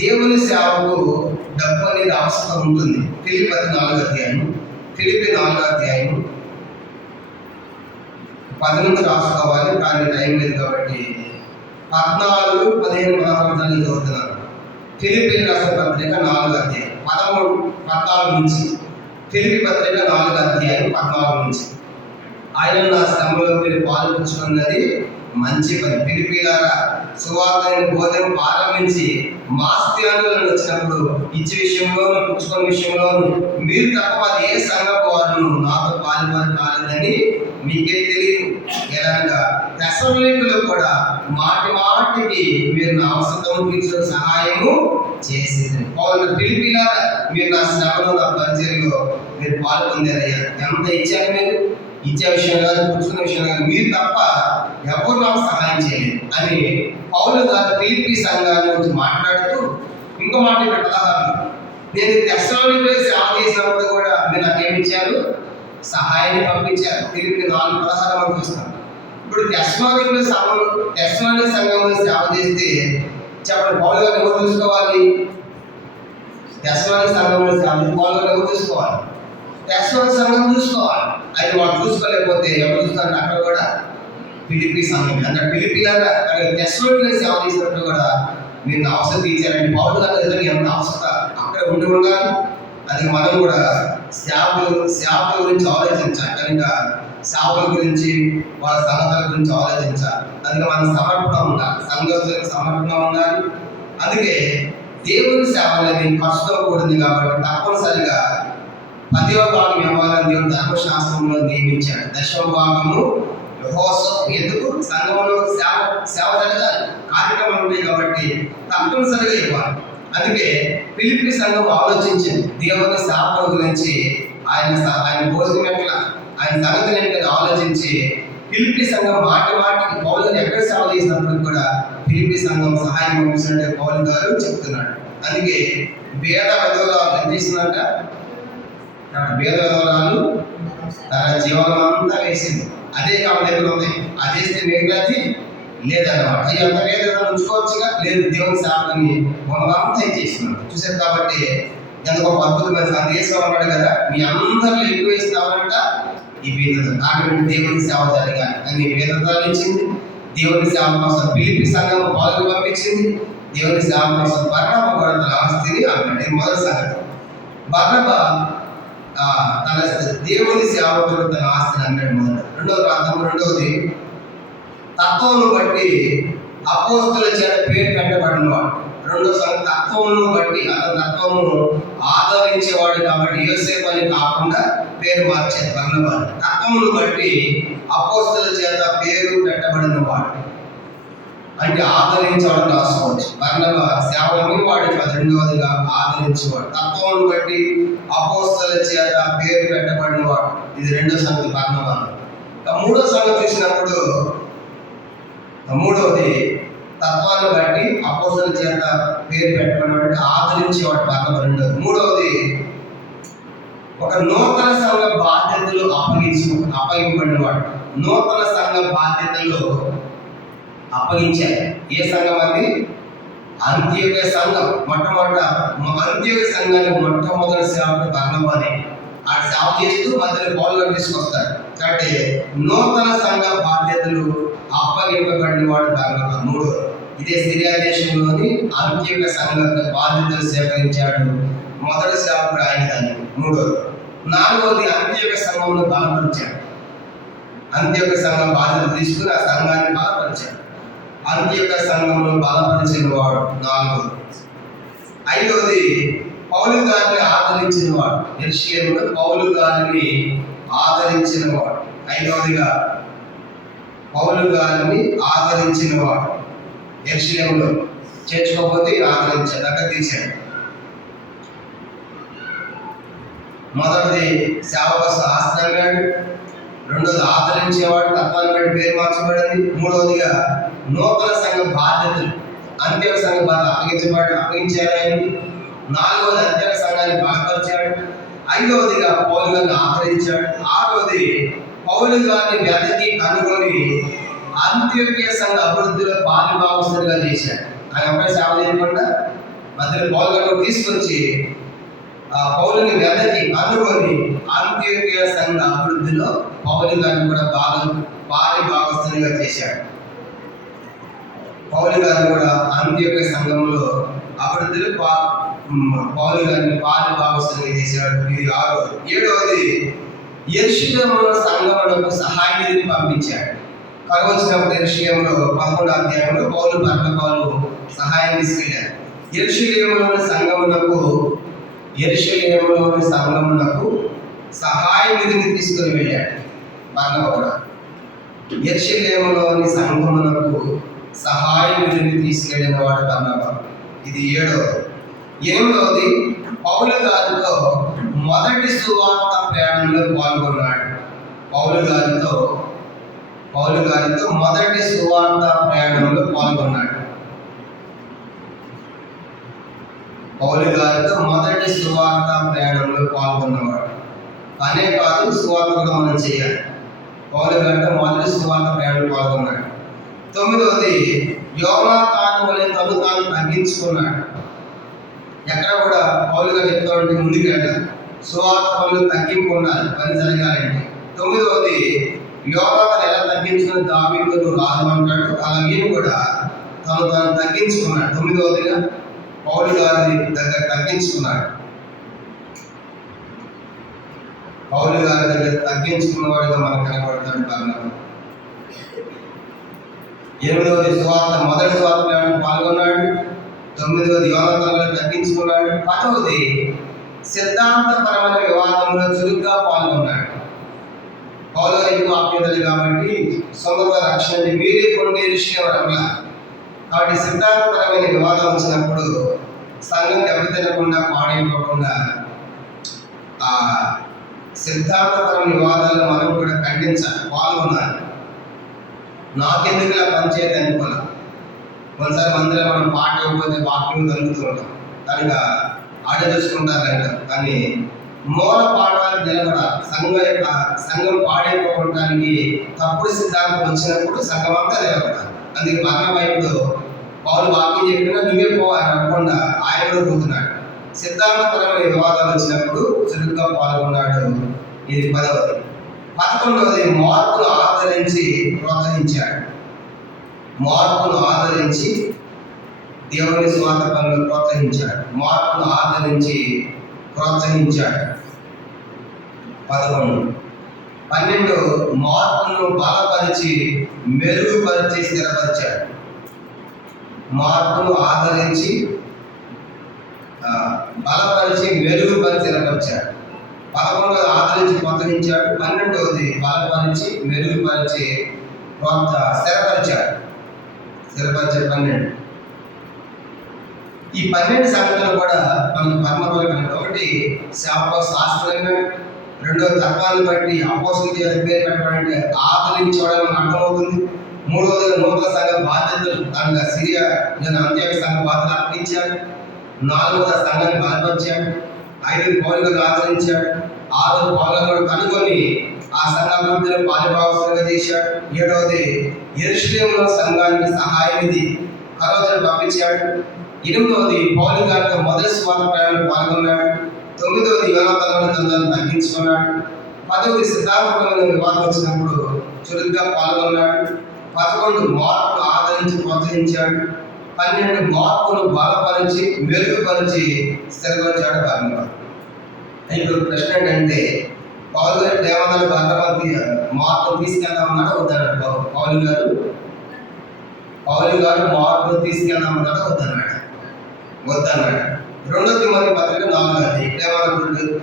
దేవుని సేవకు డబ్బు అనేది అవసరం ఉంటుంది. ఫిలిప్పీ పత్రిక 4 10 నుంచి రాసుకోవాలి, కానీ టైం లేదు కాబట్టి 14, 15 చదువుతున్నాను. ఫిలిప్పీ రాసిన పత్రిక 4 14 నుంచి. ఫిలిప్పీ పత్రిక 4 14 నుంచి. ఆయన నా శ్రమలో మీరు పాల్పంచుకున్నది మంచి పని. ఫిలిప్పీలారా, సువార్తని బోధన ప్రారంభించి మాస్త్యానులను వచ్చినప్పుడు ఇచ్చే విషయంలోను పుచ్చుకునే విషయంలోను మీరు తప్ప ఏ సంఘపు వారు నాతో పాలువారు కాలేదని మీకే తెలియదు. ఎలాగా తెస్సలోనికలో కూడా మాటికి మీరు నా అవసరం తీర్చే సహాయము చేసేది. పౌలు పిలిపిలారా మీరు నా శ్రమలో నా పరిచర్యలో మీరు పాల్గొందారయ్యా. ఎంత ఇచ్చారు మీరు? ఇచ్చే విషయం కానీ పుచ్చుకునే విషయం కానీ మీరు తప్ప ఎవరు నాకు సహాయం చేయలేదు అని పౌలు గారు పిలిపి సంఘాల నుంచి మాట్లాడుతూ ఇంకో మాట పెట్టాలి. నేను తెస్సలోనికలో సేవ చేసినప్పుడు కూడా మీరు నాకేమి ఇచ్చారు? సహాయాన్ని పంపించారు. పిలిపి 4:16 మనం చూస్తాం. ఇప్పుడు తెస్సలోనిక సంఘంలో సేవ చేస్తే చెప్పండి, పౌలు గారు ఎవరు చూసుకోవాలి? తెస్సలోనిక సంఘంలో సేవ పౌలు గారు ఎవరు చూసుకోవాలి? తెస్సలోనిక సంఘం చూసుకోవాలి. అయితే వాళ్ళు చూసుకోలేకపోతే ఎవరు చూస్తారు? అక్కడ కూడా పిలిపి సంఘం. అంటే పిలిపిలాగా తెస్సలోనికలో సేవ చేసినప్పుడు కూడా మీరు అవసరం తీర్చారండి. పౌలు గారు ఎదురు ఎంత అవసరం అక్కడ ఉండి ఉండాలి. అది మనం కూడా సేవకుల గురించి ఆలోచించాలి. కనుక సేవకుల గురించి వాళ్ళ సంఘాల గురించి ఆలోచించాలి. అందుకే మనం సమర్పణ ఉండాలి, సంఘస్థులకు సమర్పణ ఉండాలి. అందుకే దేవుని సేవ అనేది ఖర్చుతో కూడింది కాబట్టి తప్పనిసరిగా 10వ భాగం ఇవ్వాలని దేవుడు ధర్మశాస్త్రంలో నియమించాడు. 10వ భాగము యెహోవా ఎందుకు? సంఘంలో సేవ జరగాలి, కార్యక్రమాలు ఉంటాయి కాబట్టి తప్పనిసరిగా ఇవ్వాలి. అందుకే పిలిపి సంఘం ఆలోచించింది దేవుని సేవకుల గురించి, ఆయన భోజనం ఎట్లా, ఆయన సంగతిని ఏంటని ఆలోచించి పిలిపి సంఘం మాటికి పౌలు గారు ఎక్కడ సేవ చేసినప్పుడు కూడా పిలిపి సంఘం సహాయం పంపించినట్టు పౌలు గారు చెప్తున్నాడు. అందుకే భేద విధవరాలు ఏం చేసిందంట? భేద విధవరాలు తన జీవనం అంతా వేసింది. అదే ఆమె దగ్గర ఉంది. అది వేస్తే మిగతాది లేదన్నమాట. అవి అంత వేద ఉంచుకోవచ్చుగా, లేదు దేవుని సేవకుని మనమంతా చేస్తున్నాడు. చూసారు కాబట్టి ఎంత గొప్ప అద్భుతమైన సందేశం అన్నాడు కదా, మీ అందరిలో ఎక్కువ వేసినామంట ఈ వేదత. కాబట్టి దేవుని సేవ జరగాలి అని వేదతలు ఇచ్చింది. దేవుని సేవ కోసం పిలిపి సంఘం పాలకు పంపించింది. దేవుని సేవ కోసం బర్నబా కూడా తన ఆస్తిని అన్నాడు. ఇది మొదటి సంగతి. బర్నబా తన దేవుని సేవ కొరకు తన ఆస్తిని అన్నాడు మొదట. రెండవది తత్వమును బట్టి అపోస్తుల చేత పేరు పెట్టబడినవాడు. రెండో సంగతి తత్వమును బట్టి, అతని తత్వము ఆదరించేవాడు కాబట్టి యోసేపు అని కాకుండా పేరు మార్చారు బర్నబా. తత్వమును బట్టి అపోస్తుల చేత పేరు పెట్టబడినవాడు అంటే ఆదరించేవాడు రాసుకోవచ్చు. బర్నబా సేవలని వాడి రెండవదిగా ఆదరించేవాడు. తత్వమును బట్టి అపోస్తుల చేత పేరు పెట్టబడినవాడు, ఇది రెండో సంగతి బర్నబా. మూడో సంగతి చూసినప్పుడు మూడవది తత్వాన్ని బట్టి అపోస్తుల చేత పేరు పెట్టబడినవాడు, ఆదరించేవాడు బర్నబా రెండవది. మూడవది ఒక నూతన సంఘ బాధ్యతలు అప్పగింపబడినవాడు. నూతన సంఘ బాధ్యతలు అప్పగించారు. ఏ సంఘం అది? అంత్యోక్య సంఘం. అంత్యోక్య సంఘానికి మొట్టమొదటి సేవకుడు బర్నబానే. ఆ సేవ చేస్తూ మధ్యలో పౌలును తీసుకొస్తారు. కాబట్టి నూతన సంఘ బాధ్యతలు అప్పగింపబడిన వాడు బర్నబా. మూడోది ఇదే సిరియా దేశంలోని అంత్యోక్య సంఘ బాధ్యతలు సేకరించాడు. మొదటి సేవకుడు ఆయన దాన్ని. మూడోది. నాలుగవది అంత్యోక్య సంఘంలో బలపరిచాడు. అంత్యోక్య సంఘం బాధ్యత తీసుకుని ఆ సంఘాన్ని బలపరిచాడు. అంత్యోక్య సంఘంలో బలపరిచిన వాడు నాలుగవది. ఐదవది పౌలు గారిని ఆదరించిన వాడు. యెరూషలేములో పౌలు గారిని ఆదరించిన వాడు. ఐదవదిగా పౌలు గారిని ఆదరించిన వాడు. యెరూషలేములో చేర్చుకోకపోతే ఆదరించాడు, దగ్గర తీశాడు. మొదటిది సేవకు ఆశ్రయాడు. రెండోది ఆదరించేవాడు, తత్వాన్ని బట్టి పేరు మార్చబడింది. మూడవదిగా నూతన సంఘ బాధ్యతలు అంత్యోక్య సంఘ బాధ్యత అప్పగించాడు. నాలుగవది అంత్యోక్య సంఘాన్ని బలపరిచాడు. ఐదవదిగా పౌలు గారిని ఆదరించాడు. ఆరవది పౌలు గారిని వెతకి కనుగొని అంత్యోక్య సంఘ అభివృద్ధిలో పాలుభాగస్తులుగా చేశాడు. ఆయన అప్పుడే సేవ చేయకుండా మధ్యలో పౌలు గారిని తీసుకొచ్చి ఆ పౌలుని వెతకి కనుగొని అంత్యోక్య సంఘ అభివృద్ధిలో పౌలు గారిని కూడా పాలుభాగస్తులుగా చేశాడు. పౌలు గారు కూడా అంత్యోక్య సంఘంలో అభివృద్ధిలో పౌలు గారిని పాలుభాగస్తులుగా చేశాడు. ఇది ఆరవది. ఏడవది యెరూషలేములో సంఘములకు సహాయ నిధిని పంపించాడు. కరువు వచ్చినప్పుడు యెరూషలేములో 11వ అధ్యాయంలో పౌలు బర్నబాలు సహాయం తీసుకెళ్ళారు. యెరూషలేములోని సంఘమునకు సహాయ నిధిని తీసుకుని వెళ్ళాడు బర్నబా కూడా. యెరూషలేములోని సంఘమునకు సహాయ నిధిని తీసుకెళ్ళిన వాడు బర్నబా. ఇది ఏడవది. ఎనిమిదవది పౌలు గారితో మొదటి సువార్త ప్రయాణంలో పాల్గొన్నాడు. పౌలు గారితో మొదటి సువార్త ప్రయాణంలో పాల్గొన్నాడు. పౌలు గారితో మొదటి సువార్త ప్రయాణంలో పాల్గొన్నవాడు. అనే కాదు, సువార్త కూడా మనం చేయాలి. పౌలు గారితో మొదటి సువార్త ప్రయాణంలో పాల్గొన్నాడు. తొమ్మిదవది యోనాతాను వలె తను తాను తగ్గించుకున్నాడు. ఎక్కడ కూడా పౌలు గారు చెప్తా ఉంటే ముందుకు వెళ్ళాలి, సువార్త పనులు తగ్గింపు ఉండాలి, పని జరగాలంటే. తొమ్మిదవది యోనాతాను ఎలా తగ్గించుకుని దావీదు నువ్వు రాజు అంటాడు, అలాగే కూడా తను తాను తగ్గించుకున్నాడు. తొమ్మిదవదిగా పౌలు గారి దగ్గర తగ్గించుకున్నాడు. పౌలు గారి దగ్గర తగ్గించుకున్నవాడుగా మనకు కనబడతాడు కారణం. ఎనిమిదవది మొదటి సువార్త పాల్గొన్నాడు. తొమ్మిదవది యోనాతాను తగ్గించుకున్నాడు. పదవది సిద్ధాంతపరమైన వివాదంలో చురుగ్గా పాల్గొన్నాడు. పౌలు గారికి ఆప్యతలు కాబట్టి సొంత రక్షణ మీరే కొన్ని విషయం అట్లా. కాబట్టి సిద్ధాంతపరమైన వివాదం వచ్చినప్పుడు సంఘం దెబ్బతినకుండా పాడైపోకుండా ఆ సిద్ధాంతపరమైన వివాదాలను మనం కూడా ఖండించాలి, పాల్గొనాలి. నాకెందుకు ఇలా పనిచేయదు అనుకోవాలి. కొన్నిసారి మందిలో మనం పాట ఇవ్వకపోతే వాక్యం దొరుకుతూ ఉంటాం కనుక ఆడే చూసుకుంటారంట. కానీ మూల పాఠాలు నిలబడాలి. సంఘం పాడైపోవడానికి తప్పుడు సిద్ధాంతం వచ్చినప్పుడు సంఘం అంతా నిలబడాలి. అందుకే వైపు పౌలు వాక్యం చెప్పినా నువ్వే పోవాలి అనకుండా ఆయన కూడా పోతున్నాడు. సిద్ధాంతపరమైన వివాదాలు వచ్చినప్పుడు చురుగ్గా పాల్గొన్నాడు. ఇది 10వది. 11వది మార్పును ఆదరించి ప్రోత్సహించాడు. మార్పును ఆదరించి దేవుని స్వార్థ పనులు ప్రోత్సహించాడు. మార్పును ఆదరించి ప్రోత్సహించాడు. 11. 12 మార్పును బలపరిచి మెరుగుపరిచి స్థిరపరిచాడు. మార్పును ఆదరించి బలపరిచి మెరుగుపరిచి స్థిరపరిచాడు. 11 ఆదరించి ప్రోత్సహించాడు. 12వది బలపరిచి మెరుగుపరిచి స్థిరపరిచాడు. 12. ఈ 12 సంగతులు కూడా మనకు పరమపదం కనుక. ఒకటి శాస్త్రంగా, రెండో తత్వాన్ని బట్టి అపోస్తుల పేరు పెట్టాలంటే ఆదరించడం అర్థమవుతుంది. మూడవది నూతన సంఘ బాధ్యతలు కనుక సిరియా అంత్యోక సంఘ బాధ్యతలు అర్పించాడు. 4వది సంఘాన్ని బలపరిచాడు. 5 పౌలులను ఆదరించాడు. 6 పౌలులను కనుగొని ఆ సంఘ అభివృద్ధిలో పాలుభాగస్వామిగా చేశాడు. 7వది యెరూషలేములో సంఘానికి సహాయనిధి కరోజను పంపించాడు. 8వది పౌలు గారితో మొదటి సువార్త ప్రయాణంలో పాల్గొన్నాడు. 9వది యోనాతాను తనను తగ్గించుకున్నాడు. 10వది సిద్ధాంతపరమైన వివాదం వచ్చినప్పుడు చురుగ్గా పాల్గొన్నాడు. 11 మార్పును ఆదరించి ప్రోత్సహించాడు. 12 మార్పును బలపరిచి మెరుగుపరిచి స్థిరపరిచాడు. ఇప్పుడు ప్రశ్న ఏంటంటే పౌలు గారు దేవాలయాలు భద్రపతి మార్పును తీసుకెళ్దామన్నాడు వద్దన్నాడు. పౌలు గారు మార్పును తీసుకెళ్దామన్నాడు వద్దన్నాడు. 2 తిమోతి పత్రిక 4 దేవాలయ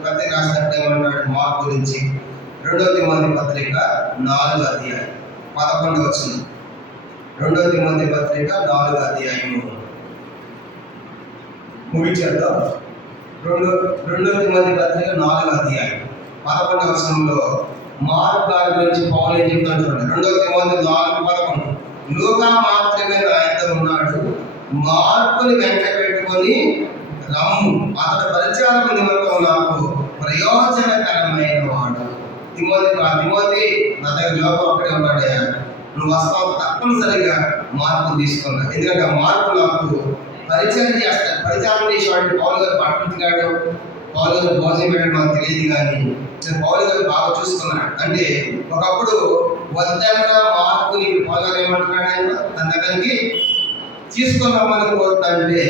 ప్రతి రాసినప్పుడు ఏమన్నాడు మార్పు గురించి? 2 తిమోతి పత్రిక 4 11 వచనం. 2 తిమోతి పత్రిక 4 ముగించేద్దాం. 2 తిమోతి పత్రిక 4 11 వచనంలో మార్పు గారి గురించి పౌలు ఏం చెప్తాడు చూడండి. 2 తిమోతి 4:11 లూకా మాత్రమే నాయకుడు ఉన్నాడు, మార్పుని వెంట పెట్టుకొని రమ్ము, అతడు పరిచారక నిమిత్తం నాకు ప్రయోజనకరమైన వాడు. తిమోతి నా దగ్గర లోపల ఒక్కడే ఉన్నాడు, నువ్వు వస్తావు, తప్పనిసరిగా మార్పు తీసుకున్నా. ఎందుకంటే ఆ మార్పు నాకు పరిచయం చేస్తాడు. పరిచారం చేసేవాడిని పౌలు గారు పట్టుకుంటున్నాడు, పౌలు గారు భోజనం పెట్టడం మాకు తెలియదు, కానీ పౌలు గారు బాగా చూసుకున్నాడు. అంటే ఒకప్పుడు వద్దన్న మార్పుని పౌలు గారు ఏమంటున్నాడు, ఆయన తన దగ్గరికి తీసుకున్నామని కోరుతుంటే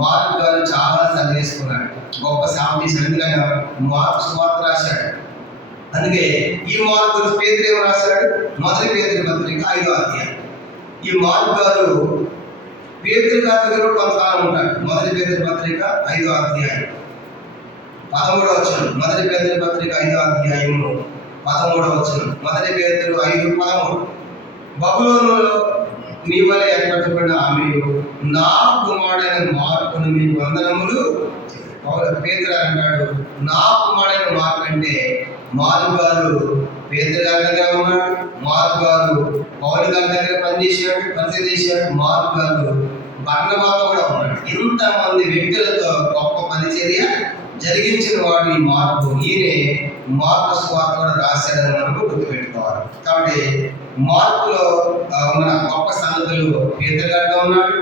మార్పు గారు చాలా చదివేసుకున్నాడు, గొప్ప సేవ చేశాడు. ఎందుకంటే మార్పు సువార్త రాశాడు. అందుకే ఈ మార్పు గురించి పేతురు ఏమో రాశాడు, మొదటి పేతురు పత్రిక 5 ఈ మార్పు గారు పేతురు గారి దగ్గర కొంతకాలం ఉంటాడు. మొదటి పేతురు పత్రిక 5 13 వచనం. మొదటి పేతురు పత్రిక 5 13 వచనం. మొదటి పేతురు 5:13 బబులోనులో నీ వలె ఏర్పరచబడిన ఆమె నా కుమారుడైన మార్పును మీకు వందనములు పేతురు అంటాడు, నా కుమారుడైన మార్కు అంటే మార్కు గారు పేతురు గారి దగ్గర ఉన్నాడు, మార్కు గారు పౌలు గారి దగ్గర పనిచేసాడు, పరిచయం చేశాడు, మార్కు గారు బర్నబాతో కూడా ఉన్నాడు. ఇంతమంది వ్యక్తులతో గొప్ప పరిచర్య జరిగించిన వాడు ఈ మార్కు. ఈయనే మార్కు సువార్త కూడా రాశాడని మనం గుర్తుపెట్టుకోవాలి. కాబట్టి మార్కులో ఉన్న గొప్ప సంగతులు పేతురు గారితో ఉన్నాడు,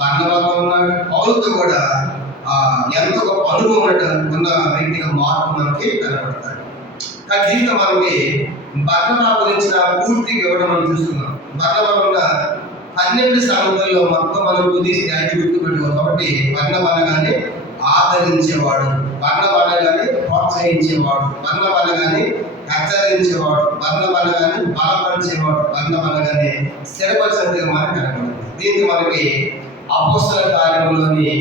బర్నబాతో ఉన్నాడు, పౌలుతో కూడా ఎంతో గొప్ప అనుభవం ఉన్న వ్యక్తిగా మార్కు మనకి కనబడతాడు. కానీ దీంట్లో మనకి బర్నబా గురించిన పూర్తి వివరణ మనం చూస్తున్నాం. బర్నబా ఉన్న 12 సంగతుల్లో మొత్తం మనం కుదిసి 5 గుర్తుపెట్టుకోవాలి. కాబట్టి బర్నబా అనగానే ఆదరించేవాడు, బర్నబా అనగానే ప్రోత్సహించేవాడు, బర్నబా అనగానే హెచ్చరించేవాడు, బర్నబా అనగానే బలపరిచేవాడు, బర్నబా అనగానే స్థిరపరిచినట్టుగా మనకు కనబడుతుంది. దీంతో మనకి అపోస్తల కార్యములోని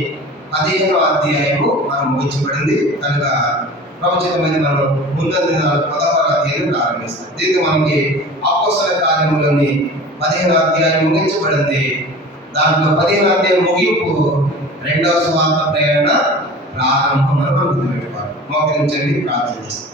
15వ అధ్యాయము మనం ముగించబడింది. కనుక ప్రవచనమైన మనం ముందు దినాలు 16వ అధ్యాయం ప్రారంభిస్తాం. దీంతో మనకి అపోస్తల కార్యములోని 15వ అధ్యాయం ముగించబడింది. దాంట్లో 15వ అధ్యాయం ముగింపు 2వ సువార్త ప్రయాణ ప్రారంభం మనం గుర్తుపెట్టుకోవాలి. మోకరించండి, ప్రార్థన చేస్తాం.